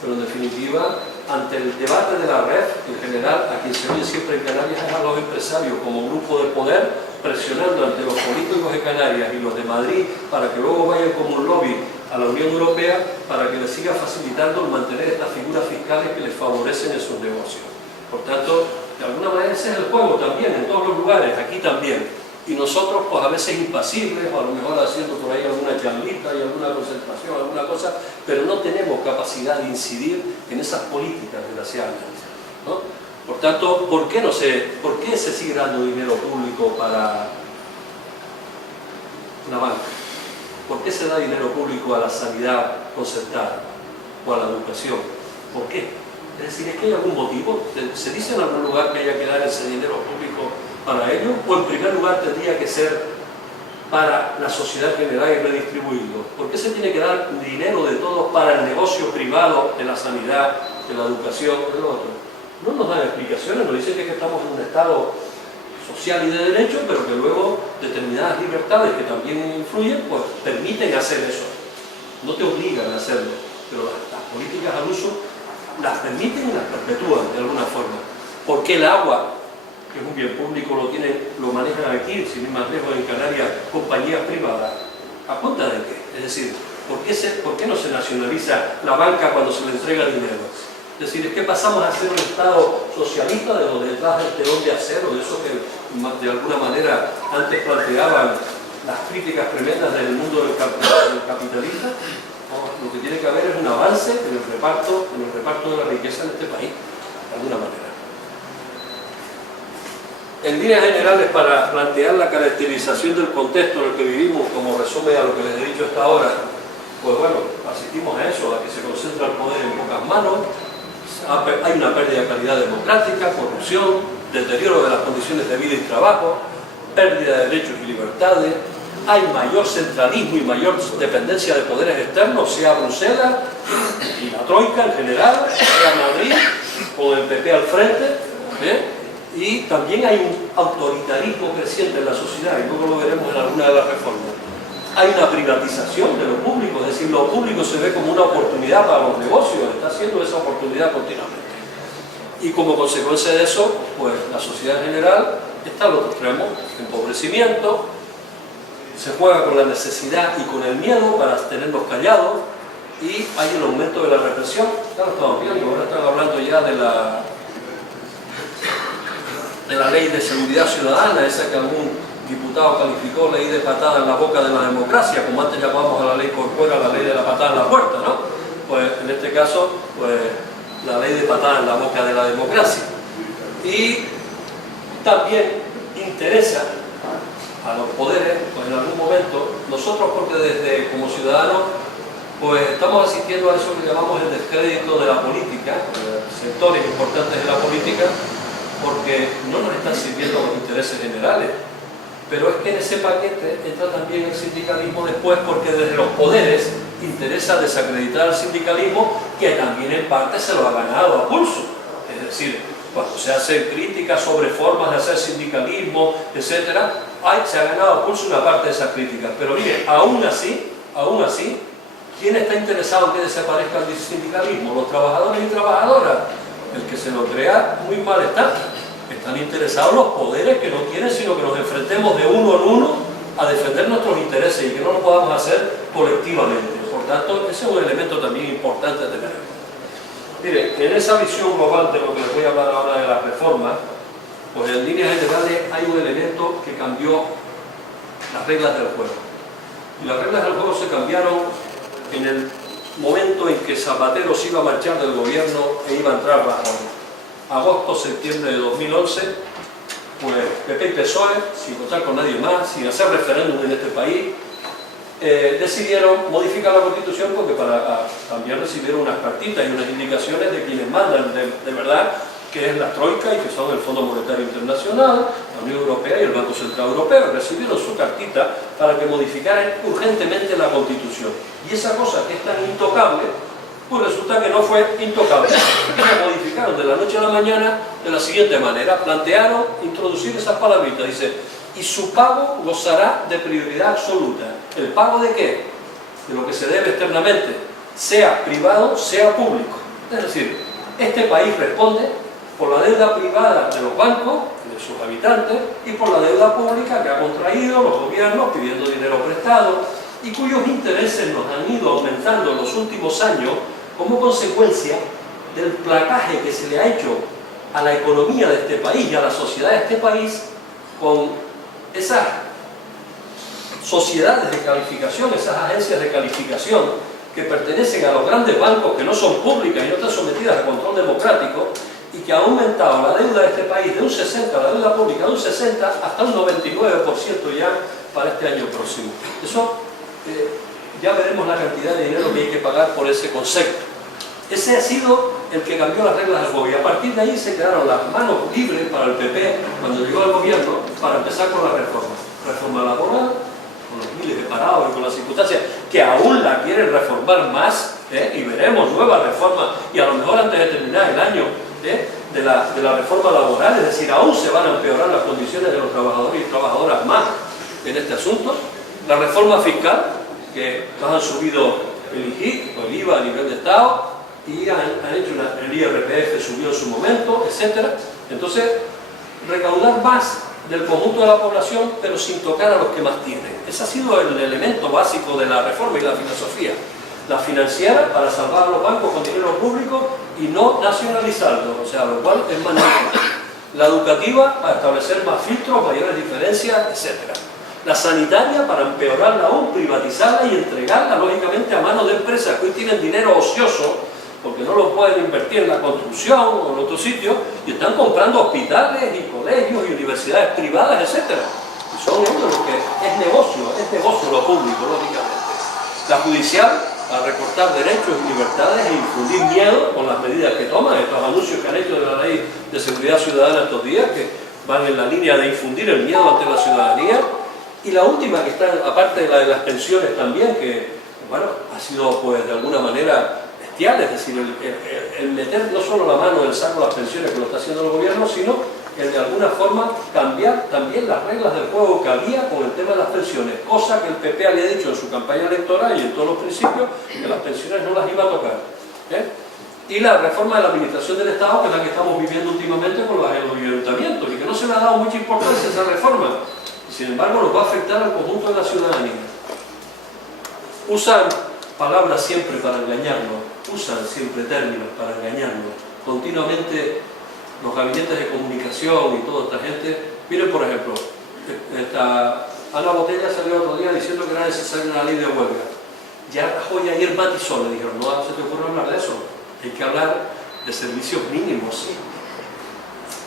Pero en definitiva, ante el debate de la red, en general, a quien se oye siempre en Canarias es a los empresarios como grupo de poder, presionando ante los políticos de Canarias y los de Madrid para que luego vayan como un lobby a la Unión Europea para que les siga facilitando el mantener estas figuras fiscales que les favorecen en sus negocios. Por tanto, de alguna manera ese es el juego también, en todos los lugares, aquí también. Y nosotros, pues a veces impasibles, o a lo mejor haciendo por ahí alguna charlita y alguna concentración, alguna cosa, pero no tenemos capacidad de incidir en esas políticas, desgraciadamente, ¿no? Por tanto, ¿por qué se sigue dando dinero público para la banca? ¿Por qué se da dinero público a la sanidad concertada o a la educación? ¿Por qué? Es decir, ¿es que hay algún motivo? ¿Se dice en algún lugar que haya que dar ese dinero público para ello? ¿O en primer lugar tendría que ser para la sociedad general y redistribuirlo? ¿Por qué se tiene que dar dinero de todos para el negocio privado de la sanidad, de la educación, de lo otro? No nos dan explicaciones, nos dicen que estamos en un estado social y de derecho, pero que luego determinadas libertades que también influyen, pues permiten hacer eso. No te obligan a hacerlo, pero las políticas al uso las permiten y las perpetúan de alguna forma. ¿Por qué el agua, que es un bien público, lo manejan aquí, sin ir más lejos en Canarias, compañías privadas? ¿A cuenta de qué? Es decir, ¿por qué no se nacionaliza la banca cuando se le entrega dinero? Es decir, es que pasamos a ser un Estado socialista de los detrás del telón de acero, de esos que de alguna manera antes planteaban las críticas tremendas del mundo del capitalista. No, lo que tiene que haber es un avance en el reparto de la riqueza en este país, de alguna manera. En líneas generales, para plantear la caracterización del contexto en el que vivimos, como resumen a lo que les he dicho hasta ahora, pues bueno, asistimos a eso, a que se concentra el poder en pocas manos. Hay una pérdida de calidad democrática, corrupción, deterioro de las condiciones de vida y trabajo, pérdida de derechos y libertades, hay mayor centralismo y mayor dependencia de poderes externos, sea Bruselas y la Troika en general, sea Madrid, con el PP al frente, y también hay un autoritarismo creciente en la sociedad, y luego lo veremos en alguna de las reformas. Hay una privatización de lo público, es decir, lo público se ve como una oportunidad para los negocios, está haciendo esa oportunidad continuamente. Y como consecuencia de eso, pues la sociedad en general está al otro extremo, empobrecimiento, se juega con la necesidad y con el miedo para tenerlos callados, y hay un aumento de la represión. Ya lo estamos viendo, ahora están hablando ya de la ley de seguridad ciudadana, esa que algún diputado calificó ley de patada en la boca de la democracia, como antes llamábamos a la ley Corcuera la ley de la patada en la puerta, ¿no? Pues en este caso, pues la ley de patada en la boca de la democracia. Y también interesa a los poderes, pues en algún momento, nosotros porque desde como ciudadanos, pues estamos asistiendo a eso que llamamos el descrédito de la política, sectores importantes de la política, porque no nos están sirviendo los intereses generales. Pero es que en ese paquete entra también el sindicalismo después, porque desde los poderes interesa desacreditar al sindicalismo, que también en parte se lo ha ganado a pulso. Es decir, cuando se hacen críticas sobre formas de hacer sindicalismo, etc., se ha ganado a pulso una parte de esas críticas. Pero mire, aún así, ¿quién está interesado en que desaparezca el sindicalismo? Los trabajadores y trabajadoras. El que se lo crea muy mal está. Están interesados los poderes que no quieren sino que nos enfrentemos de uno en uno a defender nuestros intereses y que no lo podamos hacer colectivamente. Por tanto, ese es un elemento también importante de tener en cuenta. Mire, en esa visión global de lo que les voy a hablar ahora de las reformas, pues en líneas generales hay un elemento que cambió las reglas del juego. Y las reglas del juego se cambiaron en el momento en que Zapatero se iba a marchar del gobierno e iba a entrar Rajoy. Agosto-septiembre de 2011, pues PP y PSOE, sin votar con nadie más, sin hacer referéndum en este país, decidieron modificar la Constitución porque para también recibieron unas cartitas y unas indicaciones de quienes mandan de verdad, que es la Troika y que son el Fondo Monetario Internacional, la Unión Europea y el Banco Central Europeo. Recibieron su cartita para que modificaran urgentemente la Constitución. Y esa cosa que es tan intocable, Pues resulta que no fue intocable. Y la modificaron de la noche a la mañana de la siguiente manera. Plantearon introducir esas palabritas. Dice, y su pago gozará de prioridad absoluta. ¿El pago de qué? De lo que se debe externamente, sea privado, sea público. Es decir, este país responde por la deuda privada de los bancos, de sus habitantes, y por la deuda pública que ha contraído los gobiernos pidiendo dinero prestado y cuyos intereses nos han ido aumentando en los últimos años como consecuencia del placaje que se le ha hecho a la economía de este país y a la sociedad de este país con esas sociedades de calificación, esas agencias de calificación que pertenecen a los grandes bancos que no son públicas y no están sometidas a control democrático y que ha aumentado la deuda de este país de un 60%, la deuda pública de un 60% hasta un 99% ya para este año próximo. Eso ya veremos la cantidad de dinero que hay que pagar por ese concepto. Ese ha sido el que cambió las reglas del juego y a partir de ahí se quedaron las manos libres para el PP cuando llegó al gobierno para empezar con la reforma laboral, con los miles de parados y con las circunstancias que aún la quieren reformar más, y veremos nuevas reformas y a lo mejor antes de terminar el año de la reforma laboral, es decir, aún se van a empeorar las condiciones de los trabajadores y trabajadoras más en este asunto. La reforma fiscal, que han subido el IGIC o el IVA a nivel de Estado y han hecho el IRPF subió en su momento, etc. Entonces, recaudar más del conjunto de la población, pero sin tocar a los que más tienen. Ese ha sido el elemento básico de la reforma y la filosofía. La financiera para salvar a los bancos con dinero público y no nacionalizarlo, o sea, lo cual es magnífico. La educativa para establecer más filtros, mayores diferencias, etc. La sanitaria para empeorarla aún, privatizarla y entregarla lógicamente a manos de empresas que hoy tienen dinero ocioso porque no lo pueden invertir en la construcción o en otro sitio y están comprando hospitales y colegios y universidades privadas, etc. Y son ellos los que es negocio lo público, lógicamente. La judicial a recortar derechos y libertades e infundir miedo con las medidas que toman, estos anuncios que han hecho de la Ley de Seguridad Ciudadana estos días, que van en la línea de infundir el miedo ante la ciudadanía. Y la última, que está, aparte de la de las pensiones también, que bueno, ha sido pues de alguna manera bestial, es decir, el meter no solo la mano en el saco de las pensiones que lo está haciendo el gobierno, sino el de alguna forma cambiar también las reglas del juego que había con el tema de las pensiones, cosa que el PP había dicho en su campaña electoral y en todos los principios, que las pensiones no las iba a tocar. Y la reforma de la administración del Estado, que es la que estamos viviendo últimamente con los ayuntamientos, y que no se le ha dado mucha importancia a esa reforma. Sin embargo, nos va a afectar al conjunto de la ciudadanía. Usan palabras siempre para engañarnos, usan siempre términos para engañarnos. Continuamente los gabinetes de comunicación y toda esta gente. Miren, por ejemplo, Ana Botella salió otro día diciendo que era necesaria una ley de huelga. Ya Rajoy ayer matizó, le dijeron, no se te ocurre hablar de eso, hay que hablar de servicios mínimos.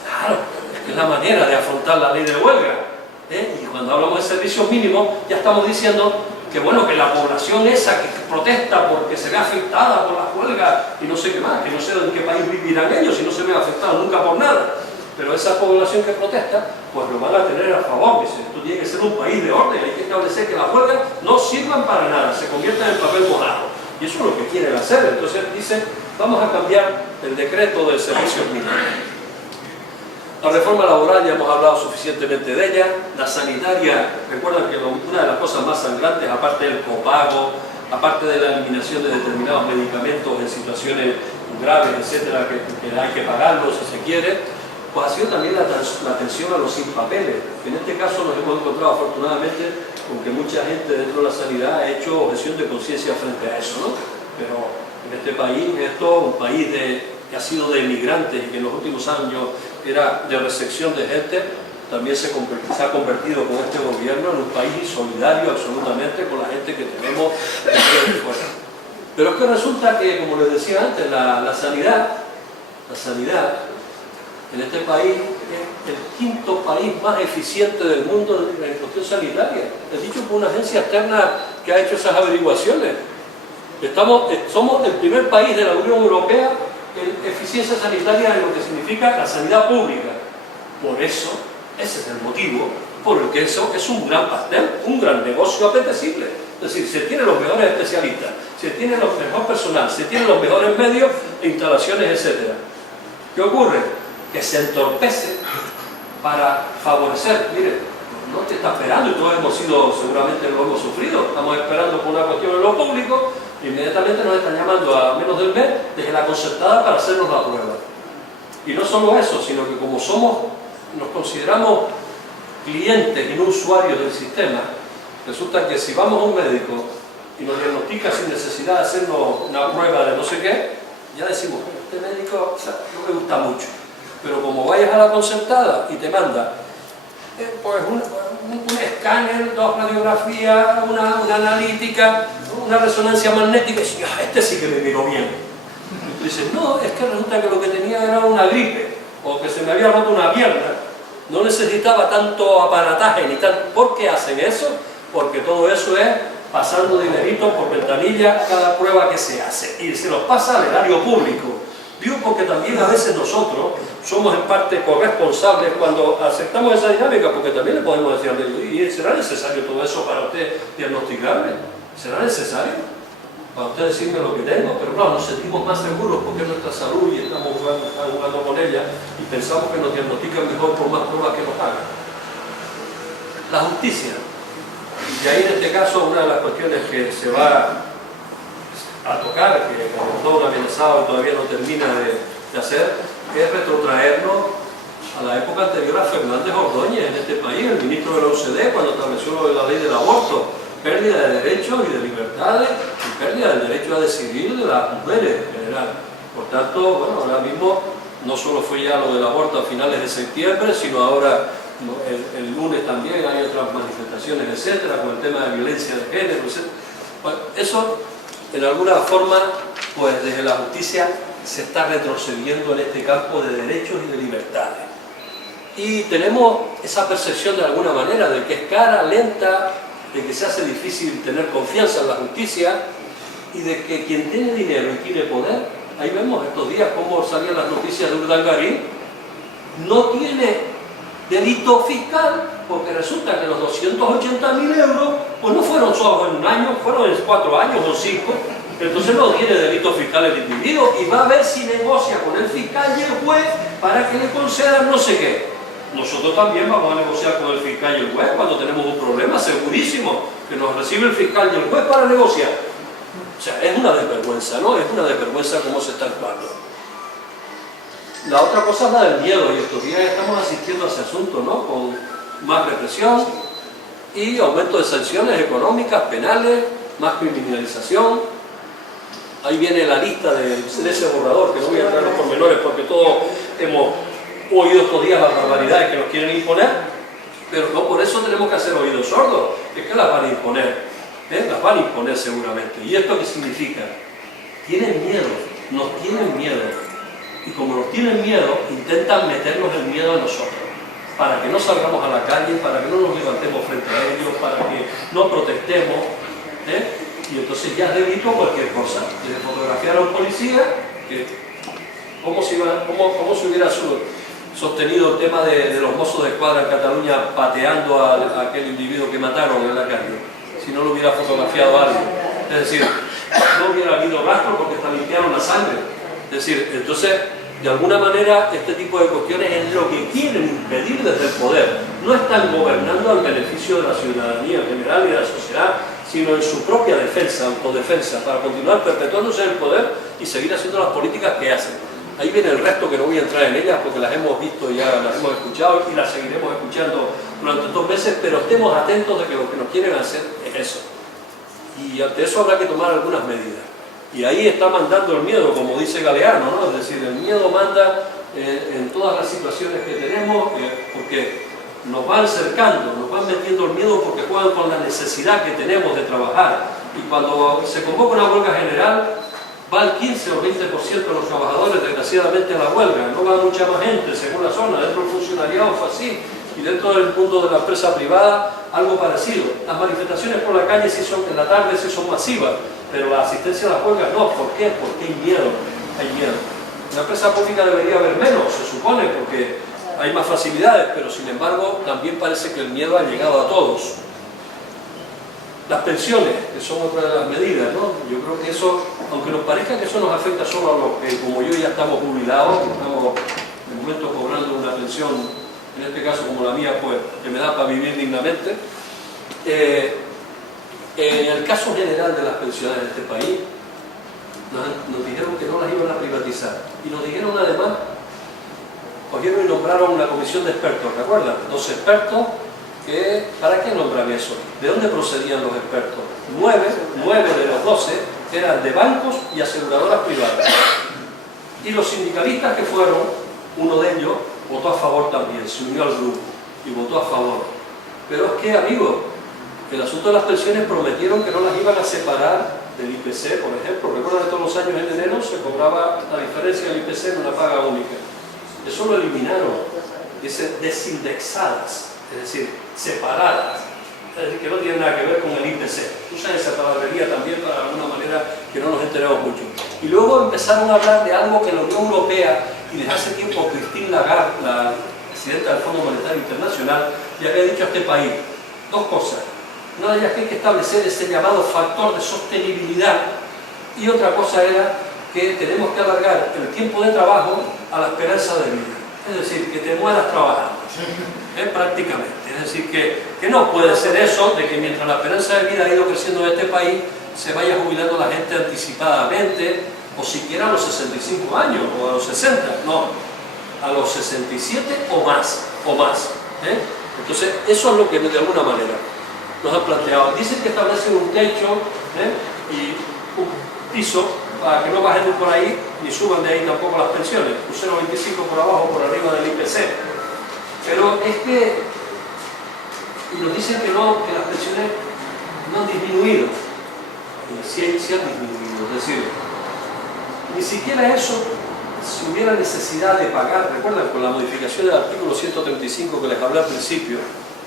Claro, es que es la manera de afrontar la ley de huelga. Y cuando hablamos de servicios mínimos, ya estamos diciendo que bueno, que la población esa que protesta porque se ve afectada por las huelgas y no sé qué más, que no sé en qué país vivirán ellos y no se ven afectados nunca por nada, pero esa población que protesta, pues lo van a tener a favor. Dice, esto tiene que ser un país de orden, hay que establecer que las huelgas no sirvan para nada, se conviertan en papel mojado, y eso es lo que quieren hacer. Entonces dicen, vamos a cambiar el decreto de servicios mínimos. La reforma laboral ya hemos hablado suficientemente de ella. La sanitaria, recuerdan que una de las cosas más sangrantes, aparte del copago, aparte de la eliminación de determinados medicamentos en situaciones graves, etcétera, que hay que pagarlos si se quiere, pues ha sido también la atención a los sin papeles. En este caso nos hemos encontrado afortunadamente con que mucha gente dentro de la sanidad ha hecho objeción de conciencia frente a eso, ¿no? Pero en este país, un país que ha sido de inmigrantes y que en los últimos años era de recepción de gente, también se ha convertido con este gobierno en un país insolidario absolutamente con la gente que tenemos de fuera. Pero es que resulta que, como les decía antes, la sanidad en este país es el quinto país más eficiente del mundo en cuestión sanitaria. Es dicho por una agencia externa que ha hecho esas averiguaciones. Somos el primer país de la Unión Europea en eficiencia sanitaria en lo que significa la sanidad pública. Por eso, ese es el motivo por el que eso es un gran pastel, un gran negocio apetecible. Es decir, se tienen los mejores especialistas, se tiene el mejor personal, se tienen los mejores medios e instalaciones, etc. ¿Qué ocurre? Que se entorpece para favorecer. Mire, no te está esperando, y todos hemos sido, seguramente lo hemos sufrido, estamos esperando por una cuestión en lo público, e inmediatamente nos están llamando a menos del mes desde la concertada para hacernos la prueba. Y no solo eso, sino que como nos consideramos clientes y no usuarios del sistema, resulta que si vamos a un médico y nos diagnostica sin necesidad de hacernos una prueba de no sé qué, ya decimos, este médico no me gusta mucho. Pero como vayas a la concertada y te manda pues un escáner, 2 radiografías, una analítica, una resonancia magnética, y dices, este sí que me miró bien. Y tú dices, no, es que resulta que lo que tenía era una gripe, o que se me había roto una pierna. No necesitaba tanto aparataje, ni tanto. ¿Por qué hacen eso? Porque todo eso es pasando dinerito por ventanilla cada prueba que se hace. Y se los pasa al erario público. Digo porque también a veces nosotros somos en parte corresponsables cuando aceptamos esa dinámica, porque también le podemos decir al médico, ¿y será necesario todo eso para usted diagnosticarme? ¿Será necesario? Para usted decirme lo que tengo, pero claro, nos sentimos más seguros porque es nuestra salud y estamos jugando con ella y pensamos que nos diagnostican mejor por más pruebas que nos hagan. La justicia. Y ahí en este caso una de las cuestiones que se va a tocar, que como todo amenazado todavía no termina de hacer, es retrotraernos a la época anterior a Fernández Ordóñez en este país, el ministro de la UCD, cuando estableció lo de la ley del aborto. Pérdida de derechos y de libertades y pérdida del derecho a decidir de las mujeres en general. Por tanto, bueno, ahora mismo no solo fue ya lo del aborto a finales de septiembre, sino ahora el lunes también hay otras manifestaciones, etcétera, con el tema de violencia de género, etcétera. Bueno, eso, en alguna forma, pues desde la justicia se está retrocediendo en este campo de derechos y de libertades. Y tenemos esa percepción de alguna manera de que es cara, lenta, de que se hace difícil tener confianza en la justicia y de que quien tiene dinero y tiene poder, ahí vemos estos días cómo salían las noticias de Urdangarín, no tiene delito fiscal porque resulta que los 280.000 euros pues no fueron solo en un año, fueron en 4 años o 5, entonces no tiene delito fiscal el individuo y va a ver si negocia con el fiscal y el juez para que le concedan no sé qué. Nosotros también vamos a negociar con el fiscal y el juez cuando tenemos un problema, segurísimo, que nos recibe el fiscal y el juez para negociar. O sea, es una desvergüenza, ¿no? Es una desvergüenza cómo se está actuando. La otra cosa es la del miedo, y estos días estamos asistiendo a ese asunto, ¿no? Con más represión y aumento de sanciones económicas, penales, más criminalización. Ahí viene la lista de ese borrador, que no voy a entrar en los pormenores porque todos hemos oído estos días las barbaridades que nos quieren imponer, pero no por eso tenemos que hacer oídos sordos, es que las van a imponer, las van a imponer seguramente. ¿Y esto qué significa? Tienen miedo, nos tienen miedo, y como nos tienen miedo, intentan meternos el miedo a nosotros, para que no salgamos a la calle, para que no nos levantemos frente a ellos, para que no protestemos, y entonces ya es delito cualquier cosa, desde fotografiar a un policía, que ¿cómo se hubiera sostenido el tema de los mozos de escuadra en Cataluña pateando a aquel individuo que mataron en la calle, si no lo hubiera fotografiado alguien? Es decir, no hubiera habido rastro porque hasta limpiaron la sangre. Es decir, entonces, de alguna manera, este tipo de cuestiones es lo que quieren impedir desde el poder. No están gobernando al beneficio de la ciudadanía en general y de la sociedad, sino en su propia defensa, autodefensa, para continuar perpetuándose en el poder y seguir haciendo las políticas que hacen. Ahí viene el resto, que no voy a entrar en ellas porque las hemos visto y ya las hemos escuchado y las seguiremos escuchando durante 2 meses, pero estemos atentos de que lo que nos quieren hacer es eso. Y ante eso habrá que tomar algunas medidas. Y ahí está mandando el miedo, como dice Galeano, ¿no? Es decir, el miedo manda en todas las situaciones que tenemos, porque nos van cercando, nos van metiendo el miedo porque juegan con la necesidad que tenemos de trabajar. Y cuando se convoca una huelga general, va el 15 o 20% de los trabajadores desgraciadamente a la huelga, no va mucha más gente según la zona, dentro del funcionariado fue así, y dentro del mundo de la empresa privada algo parecido. Las manifestaciones por la calle sí son, en la tarde sí son masivas, pero la asistencia a las huelgas no. ¿Por qué? Porque hay miedo, hay miedo. En la empresa pública debería haber menos, se supone, porque hay más facilidades, pero sin embargo también parece que el miedo ha llegado a todos. Las pensiones, que son otra de las medidas, ¿no? Yo creo que eso, aunque nos parezca que eso nos afecta solo a los que, como yo, ya estamos jubilados, que estamos de momento cobrando una pensión, en este caso como la mía, pues, que me da para vivir dignamente. En el caso general de las pensiones de este país, nos dijeron que no las iban a privatizar. Y nos dijeron además, cogieron y nombraron una comisión de expertos, ¿recuerdan? 2 expertos. ¿Para qué nombran eso? ¿De dónde procedían los expertos? 9 de los 12 eran de bancos y aseguradoras privadas. Y los sindicalistas que fueron, uno de ellos votó a favor también, se unió al grupo y votó a favor. Pero es que, amigos, el asunto de las pensiones prometieron que no las iban a separar del IPC, por ejemplo. Recuerdan que todos los años en enero se cobraba la diferencia del IPC en una paga única. Eso lo eliminaron, dice desindexadas. Es decir, separadas, es decir, que no tiene nada que ver con el IPC. Usan esa palabrería también para de alguna manera que no nos enteremos mucho. Y luego empezaron a hablar de algo que la Unión Europea, y desde hace tiempo Christine Lagarde, la presidenta del Fondo Monetario Internacional, ya había dicho a este país 2 cosas. Una de ellas que hay que establecer ese llamado factor de sostenibilidad, y otra cosa era que tenemos que alargar el tiempo de trabajo a la esperanza de vida. Es decir, que te mueras trabajando. Prácticamente, es decir, que no puede ser eso de que mientras la esperanza de vida ha ido creciendo en este país se vaya jubilando la gente anticipadamente o siquiera a los 65 años o a los 60, no, a los 67 o más, Entonces eso es lo que de alguna manera nos han planteado. Dicen que establecen un techo y un piso para que no bajen por ahí ni suban de ahí tampoco las pensiones, un 0,25 por abajo por arriba del IPC. Pero es que, y nos dicen que no, que las pensiones no han disminuido. Sí han disminuido, es decir, ni siquiera eso, si hubiera necesidad de pagar, recuerdan con la modificación del artículo 135 que les hablé al principio,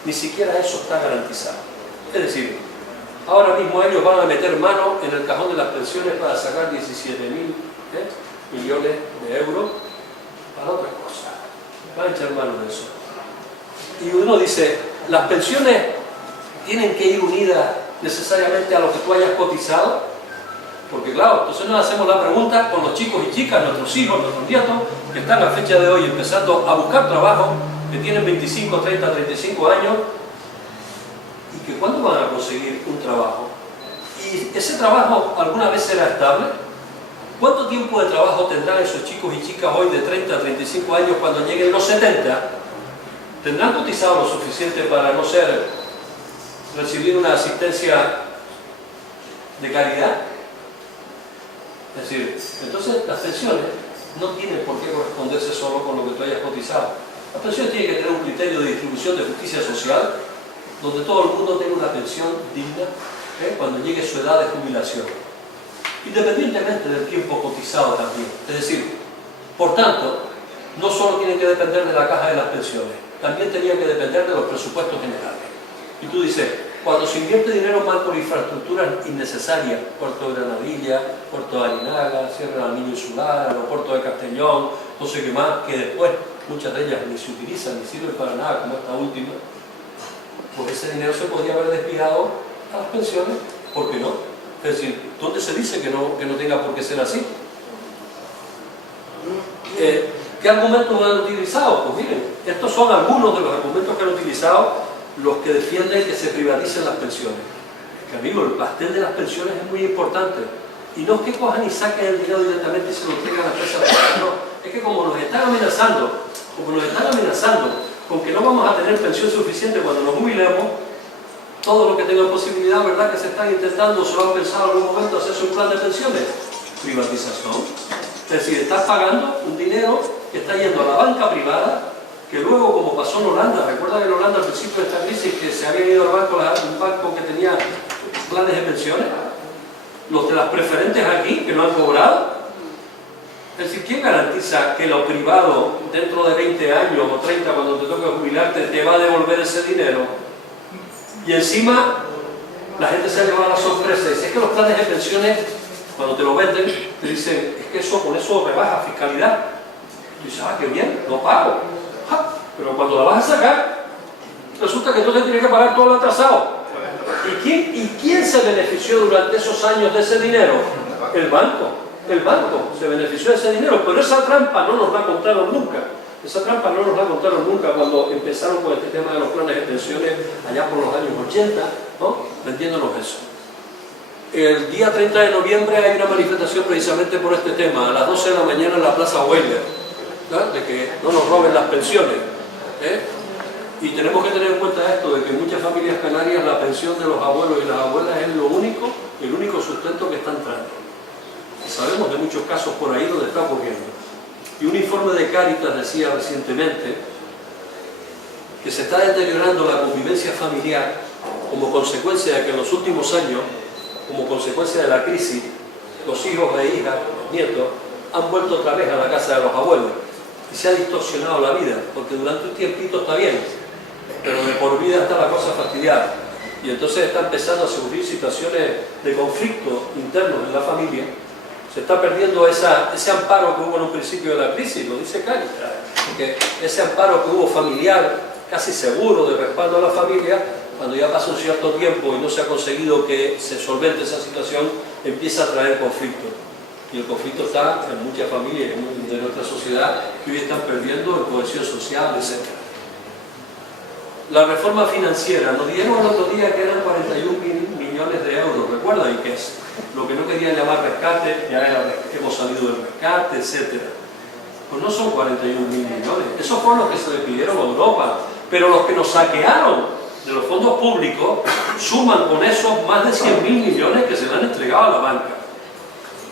ni siquiera eso está garantizado. Es decir, ahora mismo ellos van a meter mano en el cajón de las pensiones para sacar 17.000 millones de euros para otra cosa. Van a echar mano de eso. Y uno dice, las pensiones tienen que ir unidas necesariamente a lo que tú hayas cotizado, porque claro, entonces nos hacemos la pregunta con los chicos y chicas, nuestros hijos, nuestros nietos, que están a fecha de hoy empezando a buscar trabajo, que tienen 25, 30, 35 años, y que ¿cuándo van a conseguir un trabajo? ¿Y ese trabajo alguna vez será estable? ¿Cuánto tiempo de trabajo tendrán esos chicos y chicas hoy de 30 a 35 años cuando lleguen los 70? ¿Tendrán cotizado lo suficiente para no recibir una asistencia de calidad? Es decir, entonces las pensiones no tienen por qué corresponderse solo con lo que tú hayas cotizado. Las pensiones tienen que tener un criterio de distribución de justicia social donde todo el mundo tenga una pensión digna cuando llegue su edad de jubilación, independientemente del tiempo cotizado también. Es decir, por tanto, no solo tienen que depender de la caja de las pensiones, también tenían que depender de los presupuestos generales. Y tú dices, cuando se invierte dinero mal por infraestructuras innecesarias, Puerto de Granadilla, Puerto de Arinaga, Sierra del Niño Insular, Aeropuerto de Castellón, no sé qué más, que después muchas de ellas ni se utilizan ni sirven para nada, como esta última, pues ese dinero se podría haber desviado a las pensiones, ¿por qué no? Es decir, ¿dónde se dice que no tenga por qué ser así? ¿Qué argumentos han utilizado? Pues miren, estos son algunos de los argumentos que han utilizado los que defienden que se privaticen las pensiones. Que amigo, el pastel de las pensiones es muy importante. Y no es que cojan y saquen el dinero directamente y se lo traigan a la empresa, no. Es que como nos están amenazando con que no vamos a tener pensión suficiente cuando nos jubilemos, todo lo que tengan posibilidad, ¿verdad?, que se están intentando, se lo han pensado en algún momento hacerse un plan de pensiones. Privatización. Es decir, estás pagando un dinero que está yendo a la banca privada, que luego, como pasó en Holanda, recuerda que en Holanda al principio de esta crisis que se habían ido al banco, un banco que tenía planes de pensiones, los de las preferentes aquí, que no han cobrado. Es decir, ¿quién garantiza que lo privado dentro de 20 años o 30, cuando te toque jubilarte, te va a devolver ese dinero? Y encima, la gente se ha llevado a la sorpresa. Dice, es que los planes de pensiones, cuando te lo venden, te dicen, es que eso con eso rebaja fiscalidad. Y dices, qué bien, no pago. Pero cuando la vas a sacar, resulta que entonces tienes que pagar todo lo atrasado. ¿Y quién se benefició durante esos años de ese dinero? El banco. El banco se benefició de ese dinero, pero esa trampa no nos la contaron nunca. Esa trampa no nos la contaron nunca cuando empezaron con este tema de los planes de pensiones allá por los años 80, ¿no? Vendiéndonos eso. El día 30 de noviembre hay una manifestación precisamente por este tema, a las 12 de la mañana en la Plaza Weiler, ¿no? De que no nos roben las pensiones, ¿eh? Y tenemos que tener en cuenta esto, de que en muchas familias canarias la pensión de los abuelos y las abuelas es el único sustento que están trayendo. Sabemos de muchos casos por ahí donde está ocurriendo. Y un informe de Cáritas decía recientemente que se está deteriorando la convivencia familiar como consecuencia de que en los últimos años, como consecuencia de la crisis, los hijos e hijas, los nietos, han vuelto otra vez a la casa de los abuelos. Y se ha distorsionado la vida, porque durante un tiempito está bien, pero de por vida está la cosa fastidiada. Y entonces está empezando a surgir situaciones de conflicto internos en la familia. Se está perdiendo ese amparo que hubo en un principio de la crisis, lo dice Cáritas, que ese amparo que hubo familiar, casi seguro de respaldo a la familia, cuando ya pasa un cierto tiempo y no se ha conseguido que se solvente esa situación, empieza a traer conflicto. Y el conflicto está en muchas familias de nuestra sociedad que hoy están perdiendo en cohesión social, etc. La reforma financiera, nos dijeron el otro día que eran 41 millones de euros, ¿recuerdan? ¿Y qué es? Lo que no querían llamar rescate, ya hemos salido del rescate, etc. Pues no son 41.000 millones, esos fueron los que se le pidieron a Europa, pero los que nos saquearon de los fondos públicos suman con esos más de 100.000 millones que se le han entregado a la banca.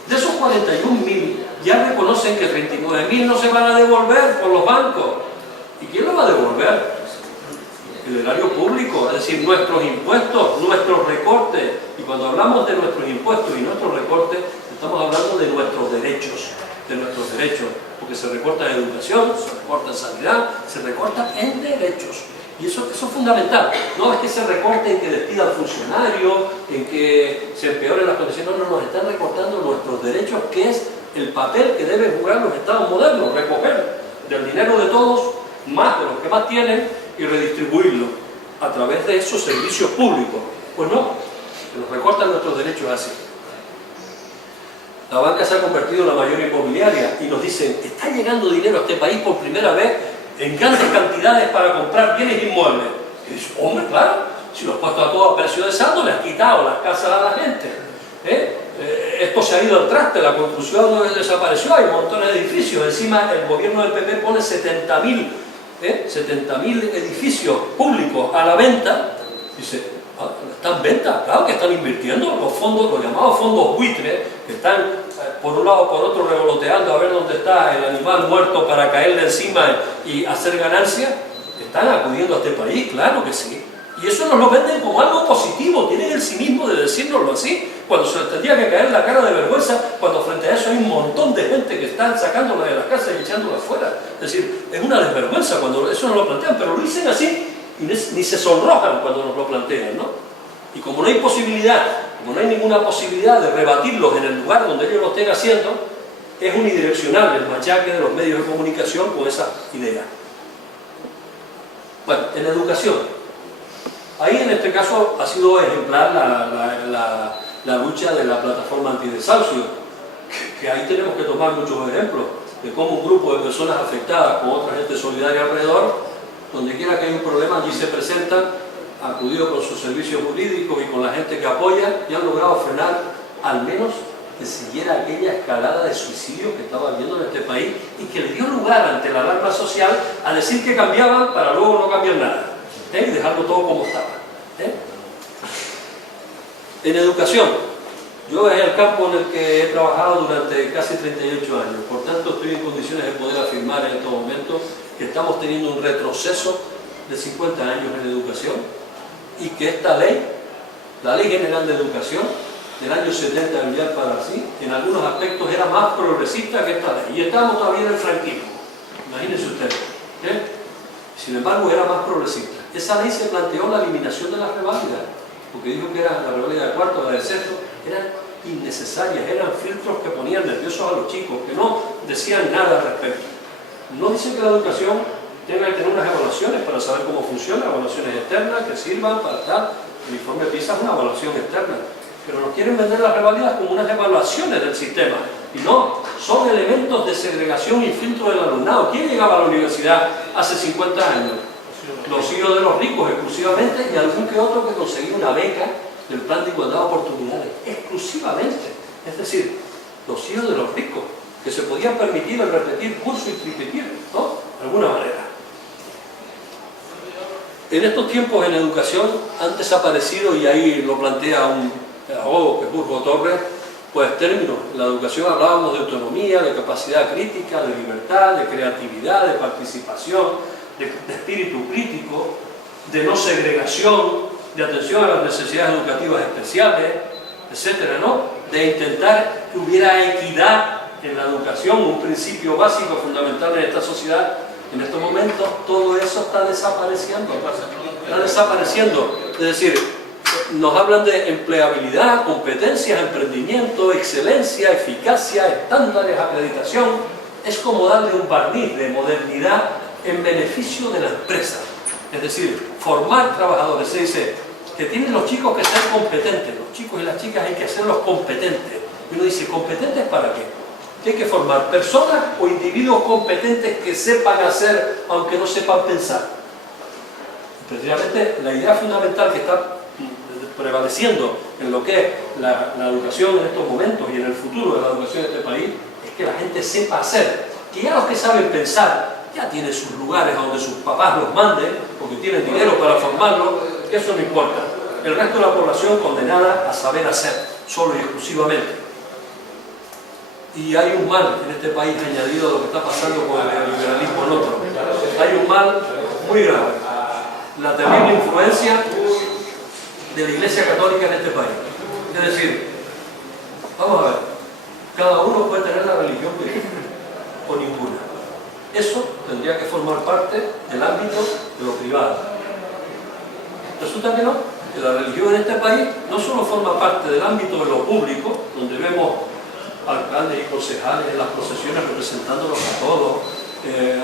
De esos 41.000 ya reconocen que 39.000 no se van a devolver por los bancos. ¿Y quién lo va a devolver? El erario público, es decir, nuestros impuestos, nuestros recortes. Y cuando hablamos de nuestros impuestos y nuestros recortes, estamos hablando de nuestros derechos, porque se recorta en educación, se recorta en sanidad, se recorta en derechos. Y eso es fundamental. No es que se recorte en que despidan funcionarios, en que se empeoren las condiciones, no, nos están recortando nuestros derechos, que es el papel que deben jugar los estados modernos, recoger del dinero de todos, más de los que más tienen, y redistribuirlo a través de esos servicios públicos. Pues no, nos recortan nuestros derechos así. La banca se ha convertido en la mayor inmobiliaria y nos dicen, está llegando dinero a este país por primera vez en grandes cantidades para comprar bienes inmuebles. Y dice, hombre, claro, si los has puesto a todos a precio de saldo, le has quitado las casas a la gente. Esto se ha ido al traste, la construcción desapareció, hay montones de edificios. Encima el gobierno del PP pone 70.000 edificios públicos a la venta. Dice, ¿están en venta? Claro que están invirtiendo los fondos, los llamados fondos buitres, que están por un lado o por otro revoloteando a ver dónde está el animal muerto para caerle encima y hacer ganancias. Están acudiendo a este país, claro que sí. Y eso nos lo venden como algo positivo, tienen el cinismo de decírnoslo así, cuando se les tendría que caer la cara de vergüenza, cuando frente a eso hay un montón de gente que están sacándola de las casas y echándola afuera. Es decir, es una desvergüenza cuando eso nos lo plantean, pero lo dicen así y ni se sonrojan cuando nos lo plantean, ¿no? Y como no hay posibilidad, como no hay ninguna posibilidad de rebatirlos en el lugar donde ellos lo estén haciendo, es unidireccional el machaque de los medios de comunicación con esa idea. Bueno, en educación. Ahí en este caso ha sido ejemplar la lucha de la plataforma antidesahucio, que ahí tenemos que tomar muchos ejemplos de cómo un grupo de personas afectadas con otra gente solidaria alrededor, donde quiera que hay un problema, allí se presentan, acudido con sus servicios jurídicos y con la gente que apoya, y han logrado frenar al menos que siguiera aquella escalada de suicidios que estaba habiendo en este país y que le dio lugar ante la alarma social a decir que cambiaban para luego no cambiar nada. Y dejarlo todo como estaba. En educación, yo es el campo en el que he trabajado durante casi 38 años, por tanto estoy en condiciones de poder afirmar en estos momentos que estamos teniendo un retroceso de 50 años en educación y que esta ley, la Ley General de Educación del año 70 de Villar Palasí, en algunos aspectos era más progresista que esta ley, y estábamos todavía en el franquismo, imagínense ustedes. Sin embargo era más progresista. Esa ley se planteó la eliminación de las reválidas, porque dijo que era la reválida de cuarto, la de sexto, eran innecesarias, eran filtros que ponían nerviosos a los chicos, que no decían nada al respecto. No dicen que la educación tenga que tener unas evaluaciones para saber cómo funciona, evaluaciones externas que sirvan para tal, El informe PISA es una evaluación externa, pero nos quieren vender las revalías como unas evaluaciones del sistema. Y no, son elementos de segregación y filtro del alumnado. ¿Quién llegaba a la universidad hace 50 años? Los hijos de los ricos exclusivamente y algún que otro que conseguía una beca del plan de igualdad de oportunidades, exclusivamente. Es decir, los hijos de los ricos, que se podían permitir el repetir curso y repetir, ¿no? De alguna manera. En estos tiempos en educación han desaparecido, y ahí lo plantea un pedagogo que es Burgo Torres, pues términos. En la educación hablábamos de autonomía, de capacidad crítica, de libertad, de creatividad, de participación, de espíritu crítico, de no segregación, de atención a las necesidades educativas especiales, etcétera, ¿no? De intentar que hubiera equidad en la educación, un principio básico fundamental en esta sociedad. En estos momentos todo eso está desapareciendo. Está desapareciendo. Es decir, nos hablan de empleabilidad, competencias, emprendimiento, excelencia, eficacia, estándares, acreditación. Es como darle un barniz de modernidad en beneficio de la empresa. Es decir, formar trabajadores. Se dice que tienen los chicos que ser competentes. Los chicos y las chicas hay que hacerlos competentes. Y uno dice, ¿competentes para qué? ¿Qué hay que formar? ¿Personas o individuos competentes que sepan hacer aunque no sepan pensar? Precisamente la idea fundamental que está prevaleciendo en lo que es la educación en estos momentos y en el futuro de la educación de este país es que la gente sepa hacer. Que ya los que saben pensar ya tienen sus lugares a donde sus papás los manden porque tienen dinero para formarlos, eso no importa. El resto de la población condenada a saber hacer, solo y exclusivamente. Y hay un mal en este país añadido a lo que está pasando con el liberalismo en otro. Hay un mal muy grave. La terrible influencia de la Iglesia Católica en este país. Es decir, vamos a ver, cada uno puede tener la religión que quiera, o ninguna. Eso tendría que formar parte del ámbito de lo privado. Resulta que no, que la religión en este país no solo forma parte del ámbito de lo público, donde vemos alcaldes y concejales en las procesiones representándolos a todos,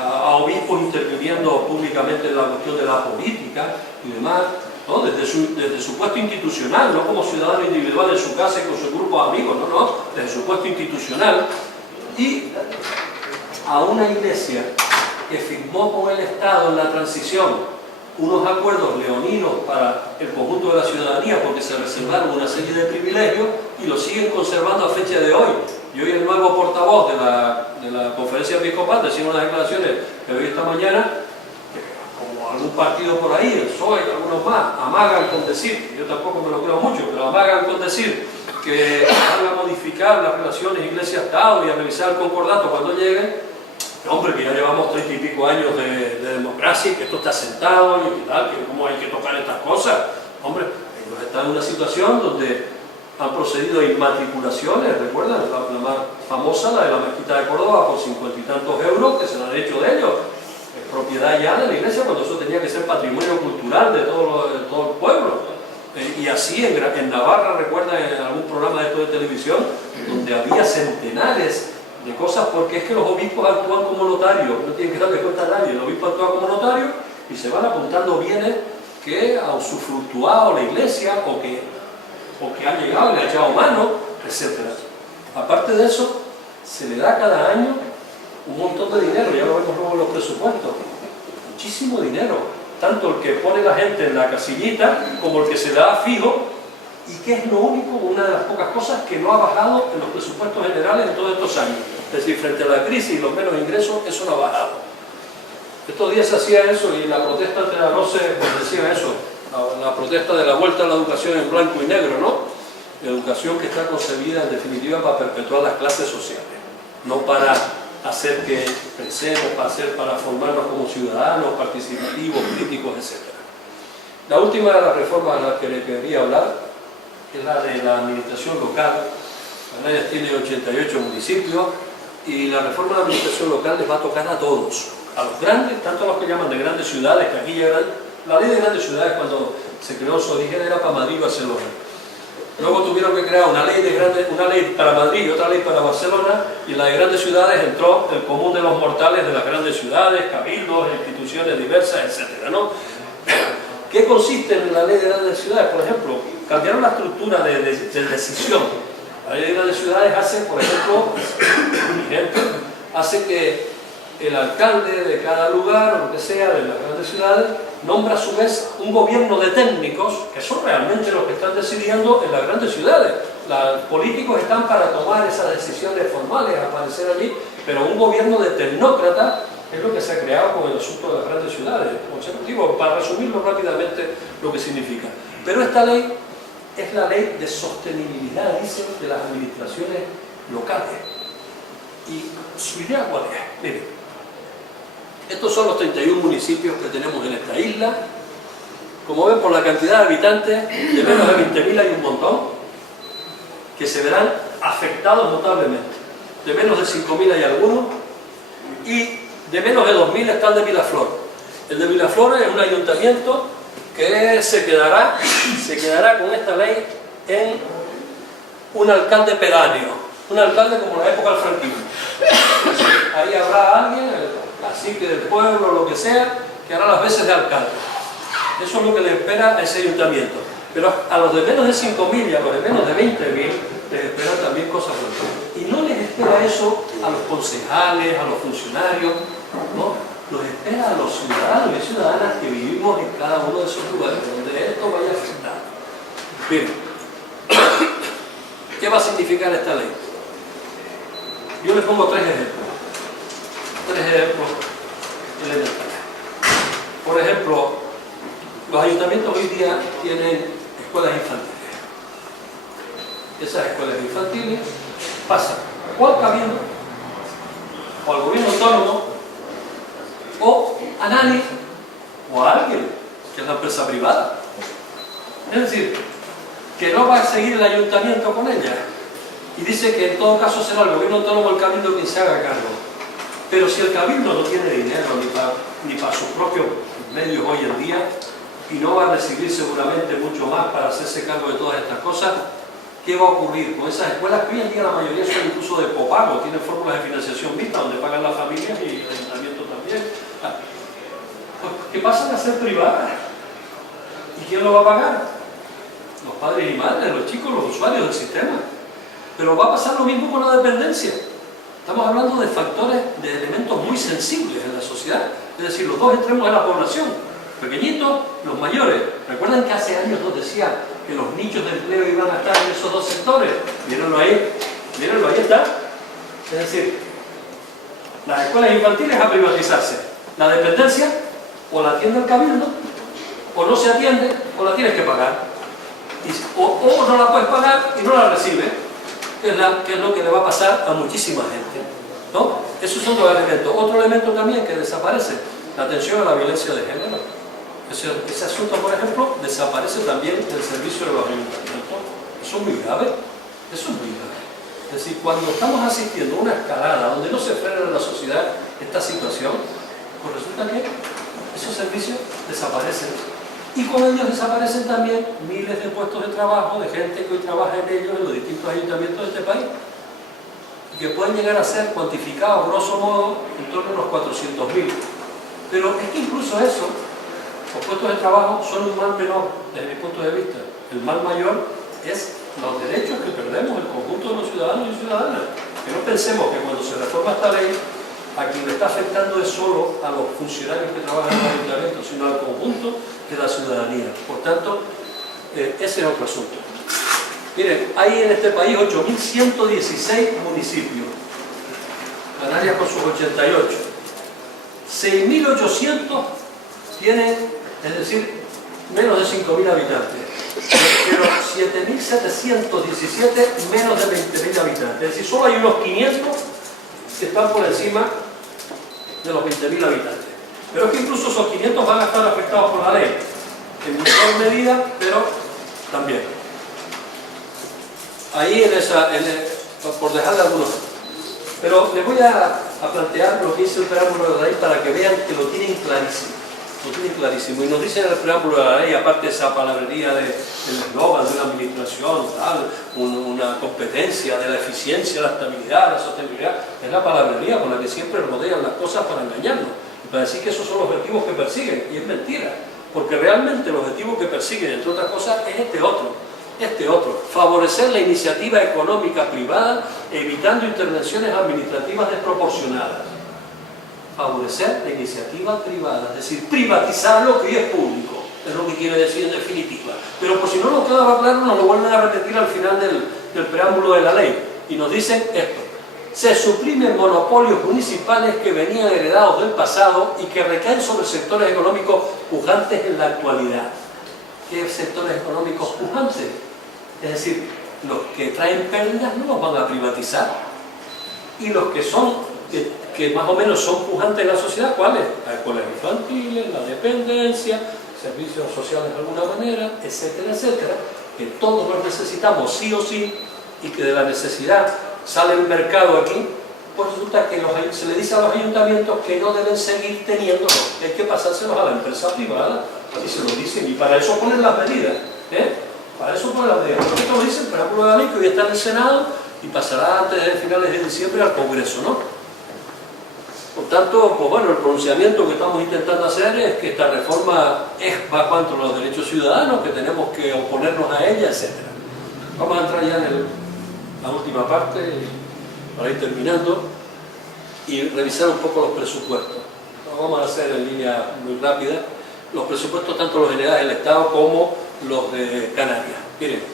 a obispos interviniendo públicamente en la cuestión de la política y demás, ¿no? Desde su puesto institucional, no como ciudadano individual en su casa y con su grupo de amigos, no, desde su puesto institucional, y a una iglesia que firmó con el Estado en la transición unos acuerdos leoninos para el conjunto de la ciudadanía porque se reservaron una serie de privilegios y los siguen conservando a fecha de hoy. Y hoy el nuevo portavoz de la conferencia episcopal decía unas declaraciones que hoy esta mañana, como algún partido por ahí, el PSOE y algunos más, amagan con decir, yo tampoco me lo creo mucho, pero amagan con decir que van a modificar las relaciones iglesia-Estado y a revisar el concordato cuando lleguen. Hombre, que ya llevamos 30 y pico años de democracia y que esto está sentado y tal, que cómo hay que tocar estas cosas. Hombre, ellos están en una situación donde han procedido a inmatriculaciones, ¿recuerdan? La más famosa, la de la mezquita de Córdoba, por 50 y tantos euros que se la han hecho de ellos. Es propiedad ya de la iglesia cuando eso tenía que ser patrimonio cultural de todo el pueblo. Y así en Navarra, recuerdan, en algún programa de televisión, donde había centenares de cosas, porque es que los obispos actúan como notarios, no tienen que darle cuenta a nadie, el obispo actúa como notario y se van apuntando bienes que ha usufructuado la iglesia o que han llegado y le ha echado mano, etc. Aparte de eso, se le da cada año un montón de dinero, ya lo vemos luego en los presupuestos, muchísimo dinero, tanto el que pone la gente en la casillita como el que se le da fijo, y que es lo único, una de las pocas cosas que no ha bajado en los presupuestos generales en todos estos años. Es decir, frente a la crisis y los menos ingresos, eso no ha bajado. Estos días se hacía eso y la protesta ante la ROCE decía eso, la protesta de la vuelta a la educación en blanco y negro, ¿no? Educación que está concebida en definitiva para perpetuar las clases sociales, no para hacer que pensemos, para formarnos como ciudadanos, participativos, críticos, etc. La última de las reformas a las que le quería hablar es la de la administración local. Canarias tiene 88 municipios y la reforma de la administración local les va a tocar a todos, a los grandes, tanto a los que llaman de grandes ciudades, que aquí llegan. La ley de grandes ciudades cuando se creó su origen era para Madrid y Barcelona. Luego tuvieron que crear una ley para Madrid y otra ley para Barcelona, y en la de grandes ciudades entró el común de los mortales de las grandes ciudades, cabildos, instituciones diversas, etc., ¿no? ¿Qué consiste en la ley de grandes ciudades? Por ejemplo, cambiaron la estructura de decisión. La ley de grandes ciudades hace, por ejemplo, hace que el alcalde de cada lugar, o lo que sea, de las grandes ciudades, nombra a su vez un gobierno de técnicos, que son realmente los que están decidiendo en las grandes ciudades. Los políticos están para tomar esas decisiones formales, aparecer allí, pero un gobierno de tecnócratas es lo que se ha creado con el asunto de las grandes ciudades. Digo, para resumirlo rápidamente lo que significa. Pero esta ley es la ley de sostenibilidad, dicen, de las administraciones locales. ¿Y su idea cuál es? Miren, estos son los 31 municipios que tenemos en esta isla. Como ven, por la cantidad de habitantes, de menos de 20.000 hay un montón que se verán afectados notablemente. De menos de 5.000 hay algunos, y de menos de 2.000 está el de Vilaflor. El de Vilaflor es un ayuntamiento que se quedará con esta ley en un alcalde pedáneo, un alcalde como en la época del franquismo. Ahí habrá alguien, el cacique del pueblo, lo que sea, que hará las veces de alcalde. Eso es lo que le espera a ese ayuntamiento. Pero a los de menos de 5.000 y a los de menos de 20.000 les esperan también cosas buenas. Y no les espera eso a los concejales, a los funcionarios, ¿no? Los espera a los ciudadanos y ciudadanas que vivimos en cada uno de esos lugares donde esto vaya a afectar. Bien, ¿qué va a significar esta ley? Yo les pongo tres ejemplos elementales. Por ejemplo, los ayuntamientos hoy día tienen escuelas infantiles. Esas escuelas infantiles pasan o al cabildo, o al gobierno autónomo, o a nadie, o a alguien, que es la empresa privada. Es decir, que no va a seguir el ayuntamiento con ella. Y dice que en todo caso será el gobierno autónomo o el cabildo quien se haga cargo. Pero si el cabildo no tiene dinero ni para sus propios medios hoy en día, y no va a recibir seguramente mucho más para hacerse cargo de todas estas cosas, ¿qué va a ocurrir con esas escuelas que hoy en día la mayoría son incluso de copago, tienen fórmulas de financiación mixta donde pagan las familias y el ayuntamiento también? Pues, ¿qué pasan a ser privadas? ¿Y quién lo va a pagar? Los padres y madres, los chicos, los usuarios del sistema. Pero va a pasar lo mismo con la dependencia. Estamos hablando de factores, de elementos muy sensibles en la sociedad, es decir, los dos extremos de la población, pequeñitos, los mayores. ¿Recuerdan que hace años nos decían que los nichos de empleo iban a estar en esos dos sectores? Mírenlo ahí, ahí está. Es decir, las escuelas infantiles a privatizarse, la dependencia o la atiende el cabildo, o no se atiende, o la tienes que pagar. O no la puedes pagar y no la recibes, que es lo que le va a pasar a muchísima gente, ¿no? Esos son dos elementos. Otro elemento también que desaparece, la atención a la violencia de género. Ese asunto, por ejemplo, desaparece también del servicio de los ayuntamientos. Eso es muy grave. Eso es muy grave. Es decir, cuando estamos asistiendo a una escalada donde no se frena en la sociedad esta situación, pues resulta que esos servicios desaparecen. Y con ellos desaparecen también miles de puestos de trabajo de gente que hoy trabaja en ellos en los distintos ayuntamientos de este país, que pueden llegar a ser cuantificados, grosso modo, en torno a unos 400.000. Pero es que incluso eso, los puestos de trabajo son un mal menor desde mi punto de vista. El mal mayor es los derechos que perdemos el conjunto de los ciudadanos y ciudadanas. Que no pensemos que cuando se reforma esta ley, a quien le está afectando es solo a los funcionarios que trabajan en el ayuntamiento, sino al conjunto de la ciudadanía. Por tanto, ese es otro asunto. Miren, hay en este país 8.116 municipios, Canarias con sus 88. 6.800 tienen, es decir, menos de 5.000 habitantes, pero 7.717 menos de 20.000 habitantes. Es decir, solo hay unos 500 que están por encima de los 20.000 habitantes. Pero es que incluso esos 500 van a estar afectados por la ley, en menor medida, pero también. Ahí por dejarle algunos. Pero les voy a plantear lo que dice el preámbulo de la ley para que vean que lo tienen clarísimo. Lo tienen clarísimo. Y nos dicen en el preámbulo de la ley, aparte de esa palabrería del eslogan de una administración, tal, una competencia de la eficiencia, la estabilidad, la sostenibilidad, es la palabrería con la que siempre rodean las cosas para engañarnos y para decir que esos son los objetivos que persiguen. Y es mentira. porque realmente el objetivo que persiguen, entre otras cosas, es este otro, favorecer la iniciativa económica privada, evitando intervenciones administrativas desproporcionadas. Favorecer la iniciativa privada, es decir, privatizar lo que hoy es público, es lo que quiere decir en definitiva. Pero por si no nos quedaba claro, nos lo vuelven a repetir al final del preámbulo de la ley, y nos dicen esto: se suprimen monopolios municipales que venían heredados del pasado y que recaen sobre sectores económicos pujantes en la actualidad. ¿Qué sectores económicos pujantes? Es decir, los que traen pérdidas no los van a privatizar, y los que son, que más o menos son pujantes en la sociedad, ¿cuáles? Las escuelas infantiles, la dependencia, servicios sociales de alguna manera, etcétera, etcétera, que todos los necesitamos sí o sí, y que de la necesidad sale el mercado aquí. Pues resulta que se le dice a los ayuntamientos que no deben seguir teniéndolos, hay que pasárselos a la empresa privada, así se lo dicen, y para eso ponen las medidas, para eso ponen las medidas. Esto lo dice el preámbulo de la ley, que hoy está en el Senado y pasará antes de finales de diciembre al Congreso, ¿no? Por tanto, pues bueno, el pronunciamiento que estamos intentando hacer es que esta reforma va contra los derechos ciudadanos, que tenemos que oponernos a ella, etc. Vamos a entrar ya en la última parte, para ir terminando, y revisar un poco los presupuestos. Lo vamos a hacer en línea muy rápida. Los presupuestos, tanto los generales del Estado como los de Canarias. Miren,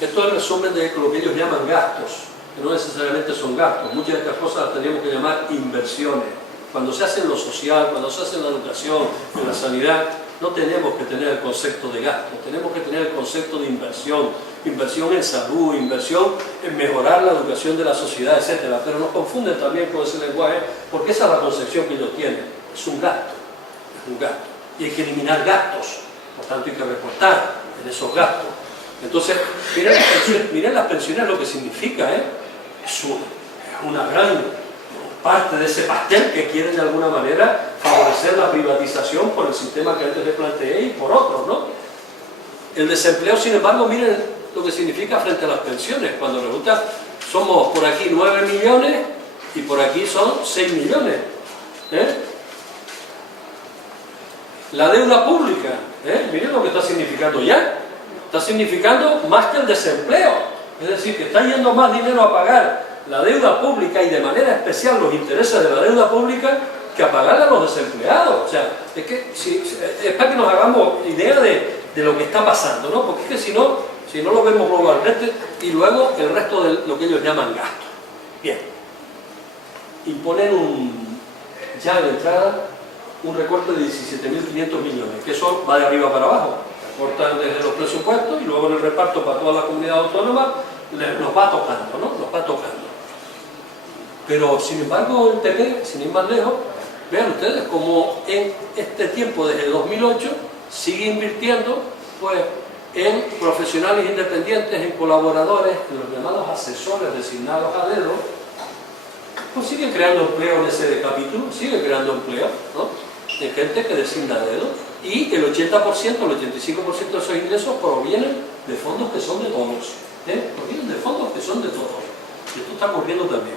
esto es el resumen de lo que ellos llaman gastos, que no necesariamente son gastos. Muchas de estas cosas las tendríamos que llamar inversiones. Cuando se hace en lo social, cuando se hace en la educación, en la sanidad, no tenemos que tener el concepto de gasto, tenemos que tener el concepto de inversión. Inversión en salud, inversión en mejorar la educación de la sociedad, etc. Pero nos confunden también con ese lenguaje, porque esa es la concepción que ellos tienen. Es un gasto, y hay que eliminar gastos, por tanto hay que recortar en esos gastos. Entonces, miren las pensiones, lo que significa, es una gran parte de ese pastel que quieren de alguna manera favorecer la privatización por el sistema que antes les planteé y por otros, ¿no? El desempleo, sin embargo, miren lo que significa frente a las pensiones, cuando resulta, somos por aquí 9 millones y por aquí son 6 millones. La deuda pública, miren lo que está significando ya. Está significando más que el desempleo, es decir, que está yendo más dinero a pagar la deuda pública, y de manera especial los intereses de la deuda pública, que a pagarle a los desempleados. O sea, es que es para que nos hagamos idea de lo que está pasando, ¿no? Porque es que si no lo vemos globalmente, y luego el resto de lo que ellos llaman gasto. Bien, imponen ya de entrada un recorte de 17.500 millones, que eso va de arriba para abajo. Cortan desde los presupuestos y luego en el reparto para toda la comunidad autónoma nos va tocando, ¿no? Nos va tocando. Pero, sin embargo, el PP, sin ir más lejos, vean ustedes cómo en este tiempo, desde el 2008, sigue invirtiendo pues, en profesionales independientes, en colaboradores, en los llamados asesores designados a dedo, pues siguen creando empleo en ese capítulo, sigue creando empleo, ¿no? De gente que designa a dedo, y el 80%, el 85% de esos ingresos provienen de fondos que son de todos, provienen de fondos que son de todos. Y esto está ocurriendo también.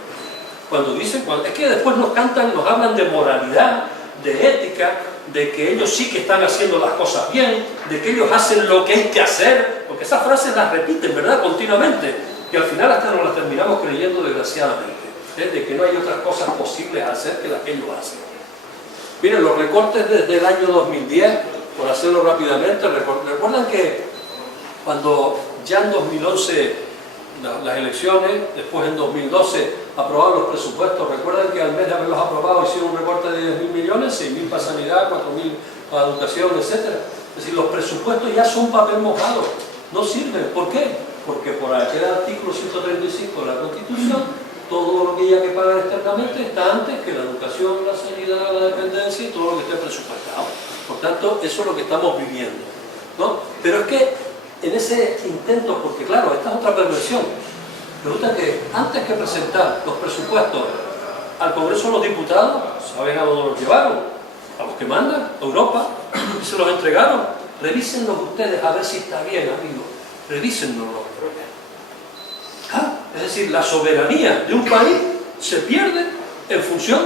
Cuando dicen, es que después nos hablan de moralidad, de ética, de que ellos sí que están haciendo las cosas bien, de que ellos hacen lo que hay que hacer, porque esas frases las repiten, ¿verdad?, continuamente, y al final hasta nos las terminamos creyendo, desgraciadamente, de que no hay otras cosas posibles a hacer que las que ellos hacen. Miren, los recortes desde el año 2010, por hacerlo rápidamente, recuerdan que cuando ya en 2011 las elecciones, después en 2012 aprobaron los presupuestos, recuerdan que al mes de haberlos aprobado hicieron un recorte de 10.000 millones, 6.000 para sanidad, 4.000 para educación, etc. Es decir, los presupuestos ya son papel mojado, no sirven. ¿Por qué? Porque por aquel artículo 135 de la Constitución, todo lo que haya que pagar externamente está antes que la educación, la sanidad, la dependencia y todo lo que esté presupuestado. Por tanto, eso es lo que estamos viviendo, ¿no? Pero es que en ese intento, porque claro, esta es otra perversión, resulta que antes que presentar los presupuestos al Congreso de los Diputados, ¿saben a dónde los llevaron? A los que mandan, a Europa, y se los entregaron. Revísenlo ustedes a ver si está bien, amigos, revísenlo. Es decir, la soberanía de un país se pierde en función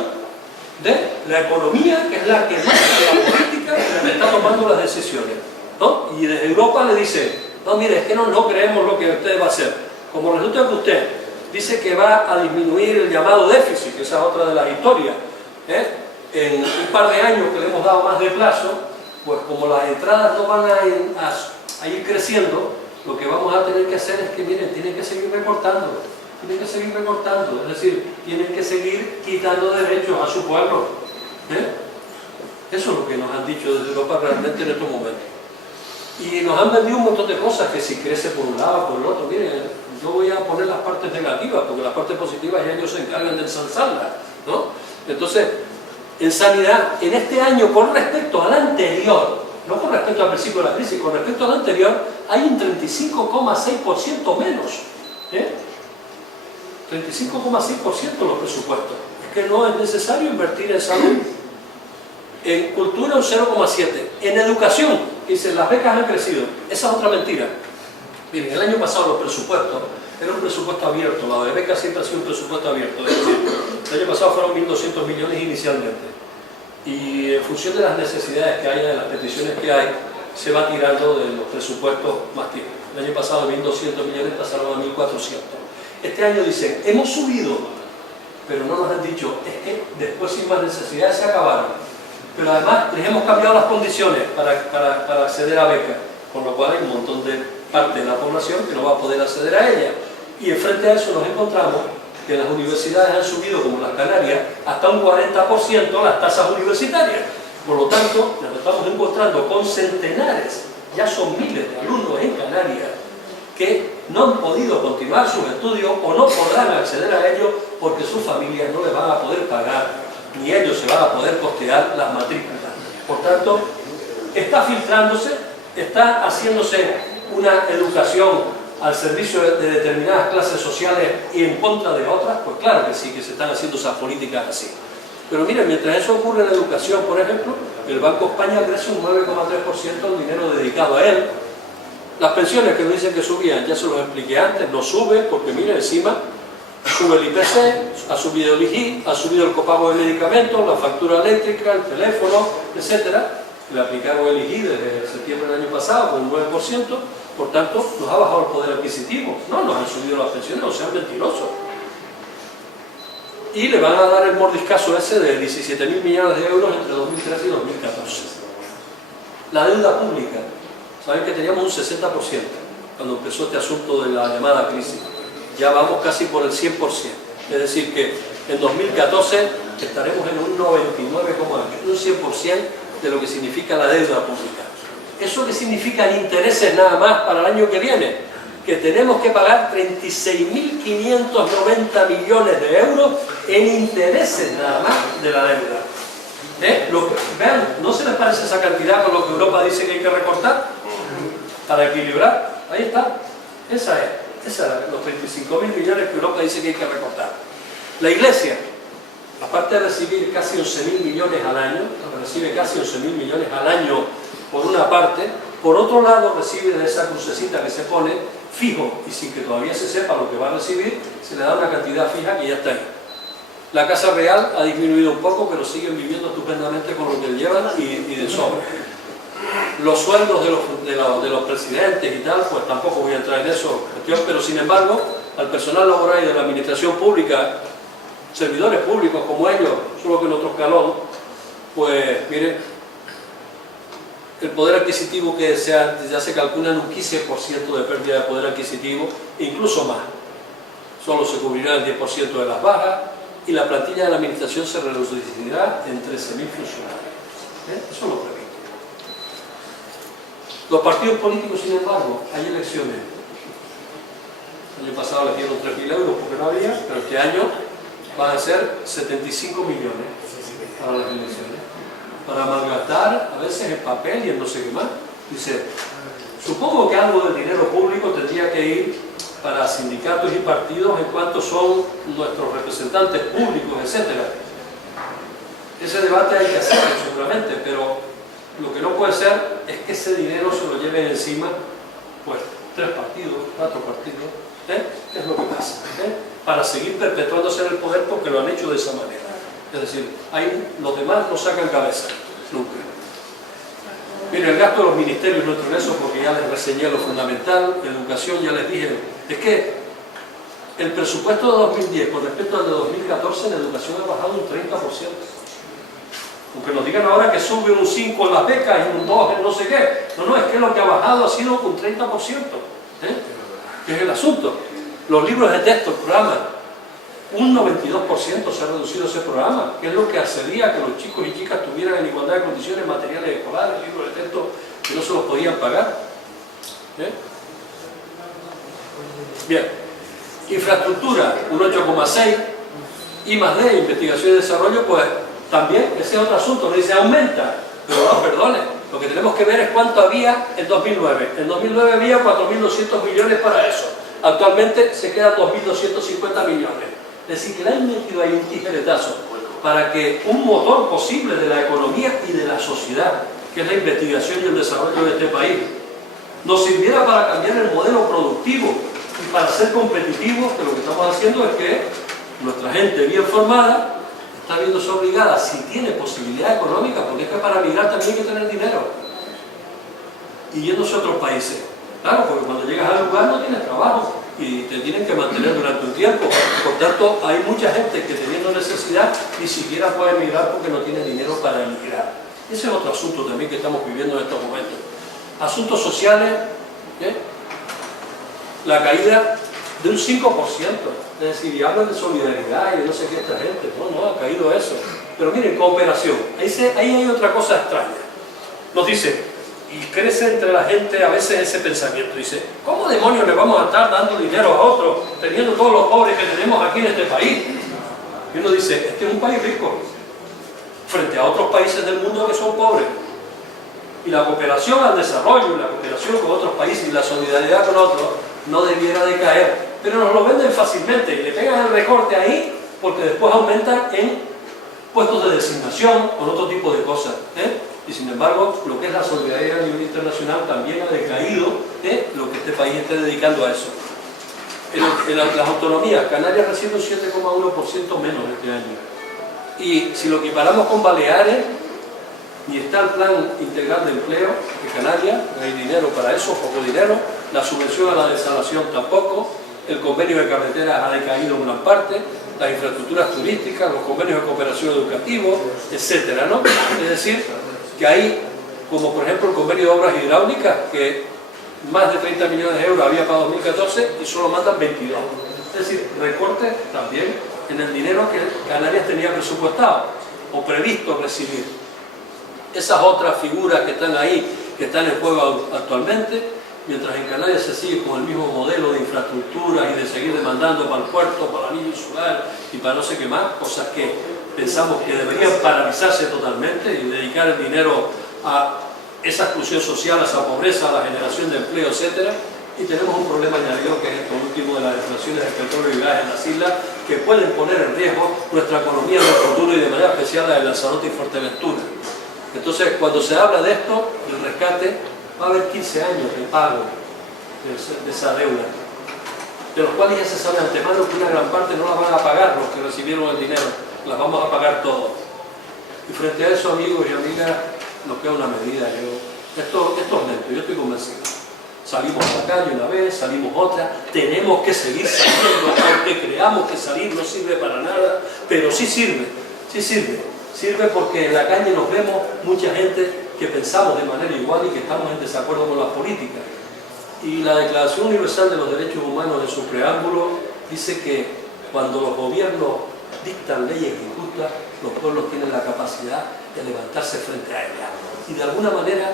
de la economía, que es la que marca la política política está tomando las decisiones, ¿no? Y desde Europa le dice, no, mire, es que no creemos lo que usted va a hacer. Como resulta que usted dice que va a disminuir el llamado déficit, que esa es otra de las historias, en un par de años que le hemos dado más de plazo, pues como las entradas no van a ir creciendo, lo que vamos a tener que hacer es que, miren, tienen que seguir recortando, es decir, tienen que seguir quitando derechos a su pueblo. Eso es lo que nos han dicho desde Europa realmente en estos momentos. Y nos han vendido un montón de cosas, que si crece por un lado, por el otro. Miren, yo voy a poner las partes negativas, porque las partes positivas ya ellos se encargan de ensalzarlas, ¿no? Entonces, en sanidad, en este año, con respecto al anterior, no con respecto al principio de la crisis, con respecto al anterior, hay un 35,6% menos. 35,6% los presupuestos. Es que no es necesario invertir en salud. En cultura un 0,7%. En educación, dicen, las becas han crecido. Esa es otra mentira. Miren, el año pasado los presupuestos era un presupuesto abierto. La de becas siempre ha sido un presupuesto abierto. Es decir, el año pasado fueron 1.200 millones inicialmente. Y en función de las necesidades que haya, de las peticiones que hay, se va tirando de los presupuestos más tiempos. El año pasado de 1.200 millones pasaron a 1.400. Este año dicen, hemos subido, pero no nos han dicho, es que después sin más necesidades se acabaron. Pero además les hemos cambiado las condiciones para acceder a becas, con lo cual hay un montón de parte de la población que no va a poder acceder a ella. Y frente a eso nos encontramos que las universidades han subido, como las Canarias, hasta un 40% las tasas universitarias. Por lo tanto, nos estamos encontrando con centenares, ya son miles de alumnos en Canarias, que no han podido continuar sus estudios o no podrán acceder a ellos porque sus familias no les van a poder pagar, ni ellos se van a poder costear las matrículas. Por tanto, está filtrándose, está haciéndose una educación al servicio de determinadas clases sociales y en contra de otras. Pues claro que sí, que se están haciendo esas políticas así. Pero miren, mientras eso ocurre en la educación, por ejemplo, el Banco España crece un 9,3% del dinero dedicado a él. Las pensiones que nos dicen que subían, ya se los expliqué antes, no suben porque miren, encima sube el IPC, ha subido el IGI, ha subido el copago de medicamentos, la factura eléctrica, el teléfono, etc. Le aplicaron el IGI desde septiembre del año pasado con un 9%, por tanto nos ha bajado el poder adquisitivo. No nos han subido las pensiones, o sean mentirosos. Y le van a dar el mordiscazo ese de 17.000 millones de euros entre 2013 y 2014. La deuda pública. Saben que teníamos un 60% cuando empezó este asunto de la llamada crisis. Ya vamos casi por el 100%. Es decir que en 2014 estaremos en un 99,8%, un 100% de lo que significa la deuda pública. ¿Eso qué significa en intereses nada más para el año que viene? Que tenemos que pagar 36.590 millones de euros en intereses nada más de la deuda. Vean, ¿no se les parece esa cantidad con lo que Europa dice que hay que recortar? Para equilibrar, ahí está, esa es los 35.000 millones que Europa dice que hay que recortar. La Iglesia, aparte de recibir casi 11.000 millones al año, recibe casi 11.000 millones al año por una parte, por otro lado recibe de esa crucecita que se pone fijo, y sin que todavía se sepa lo que va a recibir, se le da una cantidad fija que ya está ahí. La Casa Real ha disminuido un poco, pero siguen viviendo estupendamente con lo que llevan y de sobra. Los sueldos de los presidentes y tal, pues tampoco voy a entrar en eso, pero sin embargo, al personal laboral y de la administración pública, servidores públicos como ellos, solo que en otro escalón, pues miren, el poder adquisitivo que ya se calcula en un 15% de pérdida de poder adquisitivo, e incluso más. Solo se cubrirá el 10% de las bajas y la plantilla de la administración se reducirá en 13.000 funcionarios. Eso lo prevé. Los partidos políticos, sin embargo, hay elecciones. El año pasado les dieron 3.000 euros porque no había, pero este año van a ser 75 millones para las elecciones. Para malgastar, a veces en papel y en no sé qué más. Dice, supongo que algo del dinero público tendría que ir para sindicatos y partidos en cuanto son nuestros representantes públicos, etc. Ese debate hay que hacerlo seguramente, pero lo que no puede ser es que ese dinero se lo lleven encima pues 3 partidos, 4 partidos. ¿Qué es lo que pasa? Para seguir perpetuándose en el poder porque lo han hecho de esa manera. Es decir, los demás no sacan cabeza, nunca. Mire, el gasto de los ministerios no entró en eso porque ya les reseñé lo fundamental. Educación, ya les dije, es que el presupuesto de 2010 con respecto al de 2014 en educación ha bajado un 30%. Aunque nos digan ahora que sube un 5 en las becas y un 2 en no sé qué. No, es que lo que ha bajado ha sido un 30%. Que es el asunto. Los libros de texto, el programa, un 92% se ha reducido ese programa, que es lo que accedía a que los chicos y chicas tuvieran en igualdad de condiciones materiales escolares, libros de texto que no se los podían pagar. Bien, infraestructura, un 8,6, I+D, investigación y desarrollo, pues también, ese es otro asunto, le dice aumenta, pero no, perdone, lo que tenemos que ver es cuánto había en 2009. En 2009 había 4.200 millones para eso, actualmente se quedan 2.250 millones. Es decir, que le han metido ahí un tijeretazo para que un motor posible de la economía y de la sociedad, que es la investigación y el desarrollo de este país, nos sirviera para cambiar el modelo productivo y para ser competitivos, que lo que estamos haciendo es que nuestra gente bien formada está viéndose obligada, si tiene posibilidad económica, porque es que para migrar también hay que tener dinero, y yéndose a otros países. Claro, porque cuando llegas al lugar no tienes trabajo y te tienen que mantener durante un tiempo. Por tanto, hay mucha gente que teniendo necesidad ni siquiera puede emigrar porque no tiene dinero para emigrar. Ese es otro asunto también que estamos viviendo en estos momentos. Asuntos sociales, la caída de un 5%. Es decir, y hablan de solidaridad y de no sé qué esta gente. No, ha caído eso. Pero miren, cooperación. Ahí hay otra cosa extraña. Nos dice, y crece entre la gente a veces ese pensamiento, dice, ¿cómo demonios le vamos a estar dando dinero a otros, teniendo todos los pobres que tenemos aquí en este país? Y uno dice, este es un país rico, frente a otros países del mundo que son pobres. Y la cooperación al desarrollo, y la cooperación con otros países y la solidaridad con otros, no debiera de caer. Pero nos lo venden fácilmente y le pegan el recorte ahí, porque después aumentan en puestos de designación, con otro tipo de cosas. Y sin embargo, lo que es la solidaridad a nivel internacional también ha decaído lo que este país esté dedicando a eso. En las autonomías, Canarias recibe un 7,1% menos este año. Y si lo equiparamos con Baleares, ni está el plan integral de empleo de Canarias, no hay dinero para eso, poco dinero, la subvención a la desalación tampoco, el convenio de carreteras ha decaído en gran parte, las infraestructuras turísticas, los convenios de cooperación educativa, etcétera, ¿no? Es decir, que hay, como por ejemplo el convenio de obras hidráulicas, que más de 30 millones de euros había para 2014 y solo mandan 22. Es decir, recortes también en el dinero que Canarias tenía presupuestado o previsto recibir. Esas otras figuras que están ahí, que están en juego actualmente, mientras en Canarias se sigue con el mismo modelo de infraestructuras y de seguir demandando para el puerto, para la anillo insular y para no sé qué más, cosas que pensamos que deberían paralizarse totalmente y dedicar el dinero a esa exclusión social, a esa pobreza, a la generación de empleo, etc. Y tenemos un problema añadido que es esto último de las extracciones de petróleo y gas en las islas, que pueden poner en riesgo nuestra economía en el futuro y de manera especial la de Lanzarote y Fuerteventura. Entonces, cuando se habla de esto, del rescate, va a haber 15 años de pago de esa deuda, de los cuales ya se sabe de antemano que una gran parte no la van a pagar los que recibieron el dinero, las vamos a pagar todos. Y frente a eso, amigos y amigas, nos queda una medida. Esto es lento, yo estoy convencido. Salimos a la calle una vez, salimos otra, tenemos que seguir saliendo, aunque creamos que salir no sirve para nada, pero sí sirve, sí sirve. Sirve porque en la calle nos vemos mucha gente que pensamos de manera igual y que estamos en desacuerdo con las políticas. Y la Declaración Universal de los Derechos Humanos en su preámbulo dice que cuando los gobiernos dictan leyes injustas, los pueblos tienen la capacidad de levantarse frente a ellas. Y de alguna manera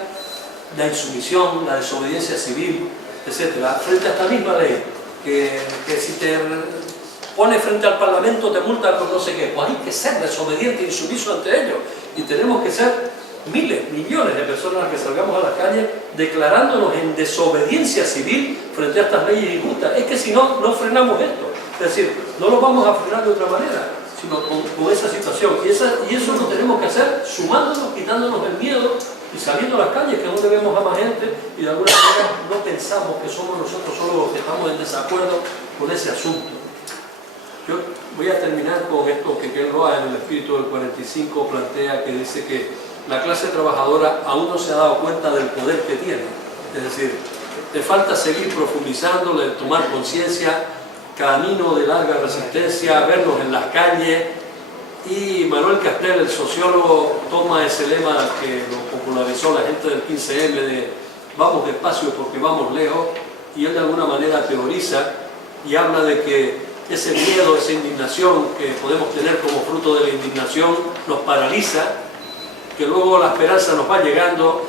la insumisión, la desobediencia civil, etcétera, frente a esta misma ley, que si te pone frente al Parlamento te multa por no sé qué, pues hay que ser desobediente e insumiso ante ellos. Y tenemos que ser miles, millones de personas que salgamos a las calles declarándonos en desobediencia civil frente a estas leyes injustas. Es que si no, no frenamos esto. Es decir, no lo vamos a frenar de otra manera, sino con esa situación. Y eso lo tenemos que hacer sumándonos, quitándonos el miedo y saliendo a las calles, que es donde vemos a más gente, y de alguna manera no pensamos que somos nosotros solo los que estamos en desacuerdo con ese asunto. Yo voy a terminar con esto que Ken Roa en el espíritu del 45 plantea, que dice que la clase trabajadora aún no se ha dado cuenta del poder que tiene. Es decir, le falta seguir profundizando, tomar conciencia, camino de larga resistencia, vernos en las calles. Y Manuel Castel, el sociólogo, toma ese lema que lo popularizó la gente del 15M de vamos despacio porque vamos lejos, y él de alguna manera teoriza y habla de que ese miedo, esa indignación que podemos tener como fruto de la indignación nos paraliza, que luego la esperanza nos va llegando,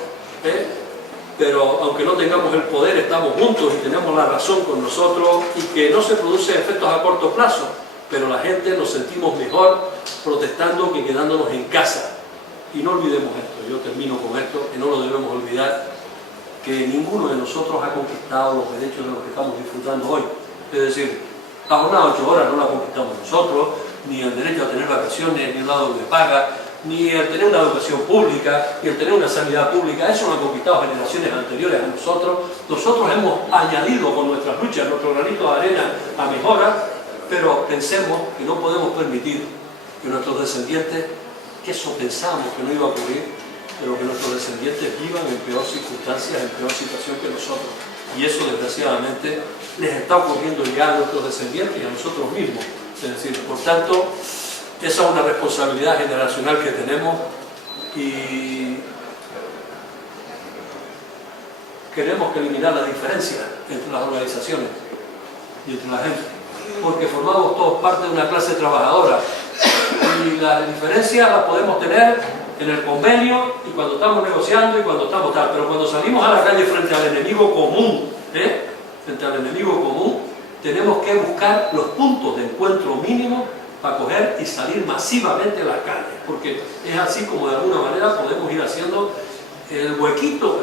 pero aunque no tengamos el poder, estamos juntos y tenemos la razón con nosotros, y que no se producen efectos a corto plazo, pero la gente nos sentimos mejor protestando que quedándonos en casa. Y no olvidemos esto, yo termino con esto, que no lo debemos olvidar, que ninguno de nosotros ha conquistado los derechos de los que estamos disfrutando hoy. Es decir, la jornada de 8 horas no la conquistamos nosotros, ni el derecho a tener vacaciones, ni el lado de paga, ni el tener una educación pública, ni el tener una sanidad pública. Eso lo han conquistado generaciones anteriores a nosotros. Nosotros hemos añadido con nuestras luchas, nuestro granito de arena a mejora, pero pensemos que no podemos permitir que nuestros descendientes, que eso pensamos que no iba a ocurrir, pero que nuestros descendientes vivan en peor circunstancias, en peor situación que nosotros. Y eso, desgraciadamente, les está ocurriendo ya a nuestros descendientes y a nosotros mismos. Es decir, por tanto, esa es una responsabilidad generacional que tenemos, y queremos que eliminar la diferencia entre las organizaciones y entre la gente, porque formamos todos parte de una clase trabajadora, y la diferencia la podemos tener en el convenio y cuando estamos negociando y cuando estamos tal, pero cuando salimos a la calle frente al enemigo común, tenemos que buscar los puntos de encuentro mínimos para coger y salir masivamente a las calles, porque es así como de alguna manera podemos ir haciendo el huequito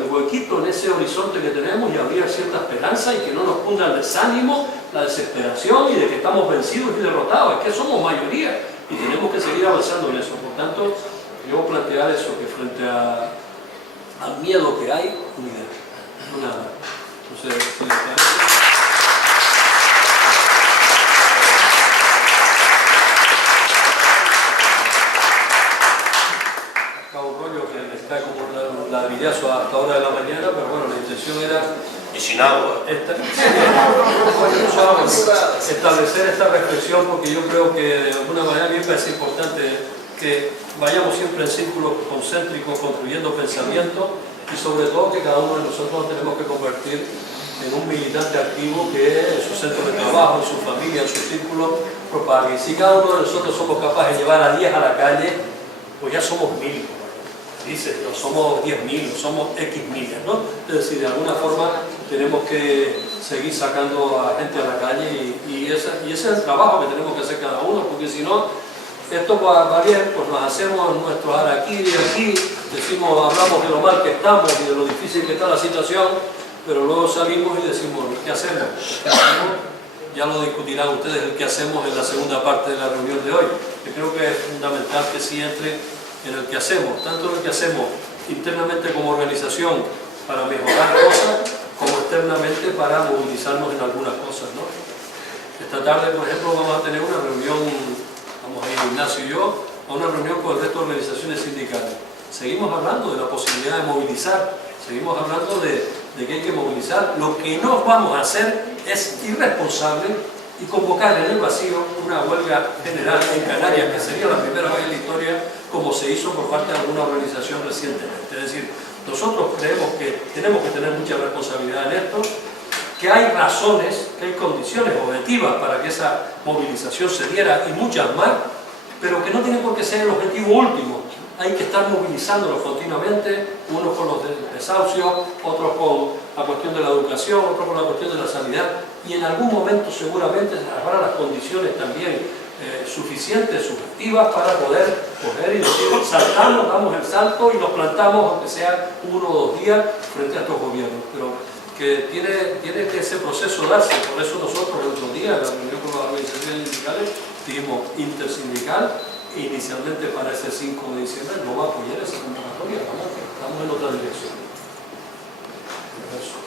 en ese horizonte que tenemos, y abrir cierta esperanza, y que no nos cunda el desánimo, la desesperación y de que estamos vencidos y derrotados. Es que somos mayoría y tenemos que seguir avanzando en eso. Por tanto, yo plantear eso, que frente al miedo que hay, unidad, no nada. Entonces, si les parece. Como ladrillazo a esta hora de la mañana, pero bueno, la intención era... Y sin agua. Establecer esta reflexión, porque yo creo que de alguna manera a mí me parece importante que vayamos siempre en círculos concéntricos construyendo pensamiento, y sobre todo que cada uno de nosotros nos tenemos que convertir en un militante activo que en su centro de trabajo, en su familia, en su círculo, propague. Y si cada uno de nosotros somos capaces de llevar a 10 a la calle, pues ya somos 1000. Dice, no somos 10.000, somos X miles, ¿no? Es decir, de alguna forma tenemos que seguir sacando a gente a la calle, y ese es el trabajo que tenemos que hacer cada uno, porque si no, esto va bien, pues nos hacemos nuestros harakiri aquí, hablamos de lo mal que estamos y de lo difícil que está la situación, pero luego salimos y decimos, ¿qué hacemos? Ya lo discutirán ustedes el qué hacemos en la segunda parte de la reunión de hoy, que creo que es fundamental que sí entre en el que hacemos, tanto en el que hacemos internamente como organización para mejorar cosas, como externamente para movilizarnos en algunas cosas, ¿no? Esta tarde, por ejemplo, vamos a tener una reunión, vamos a ir Ignacio y yo, a una reunión con el resto de organizaciones sindicales. Seguimos hablando de la posibilidad de movilizar, seguimos hablando de que hay que movilizar. Lo que no vamos a hacer es irresponsable y convocar en el vacío una huelga general en Canarias, que sería la primera vez en la historia, como se hizo por parte de alguna organización recientemente. Es decir, nosotros creemos que tenemos que tener mucha responsabilidad en esto, que hay razones, que hay condiciones objetivas para que esa movilización se diera, y muchas más, pero que no tiene por qué ser el objetivo último. Hay que estar movilizándolos continuamente, unos con los desahucios, otros con la cuestión de la educación, otros con la cuestión de la sanidad, y en algún momento seguramente habrá las condiciones también suficientes, subjetivas, para poder coger y decir, saltamos, damos el salto y nos plantamos, aunque sea 1 o 2 días, frente a estos gobiernos. Pero que tiene que ese proceso darse. Por eso nosotros el otro día, en la reunión con las organizaciones sindicales, dijimos intersindical, inicialmente para ese 5 de diciembre no va a apoyar esa convocatoria, estamos en otra dirección. Eso.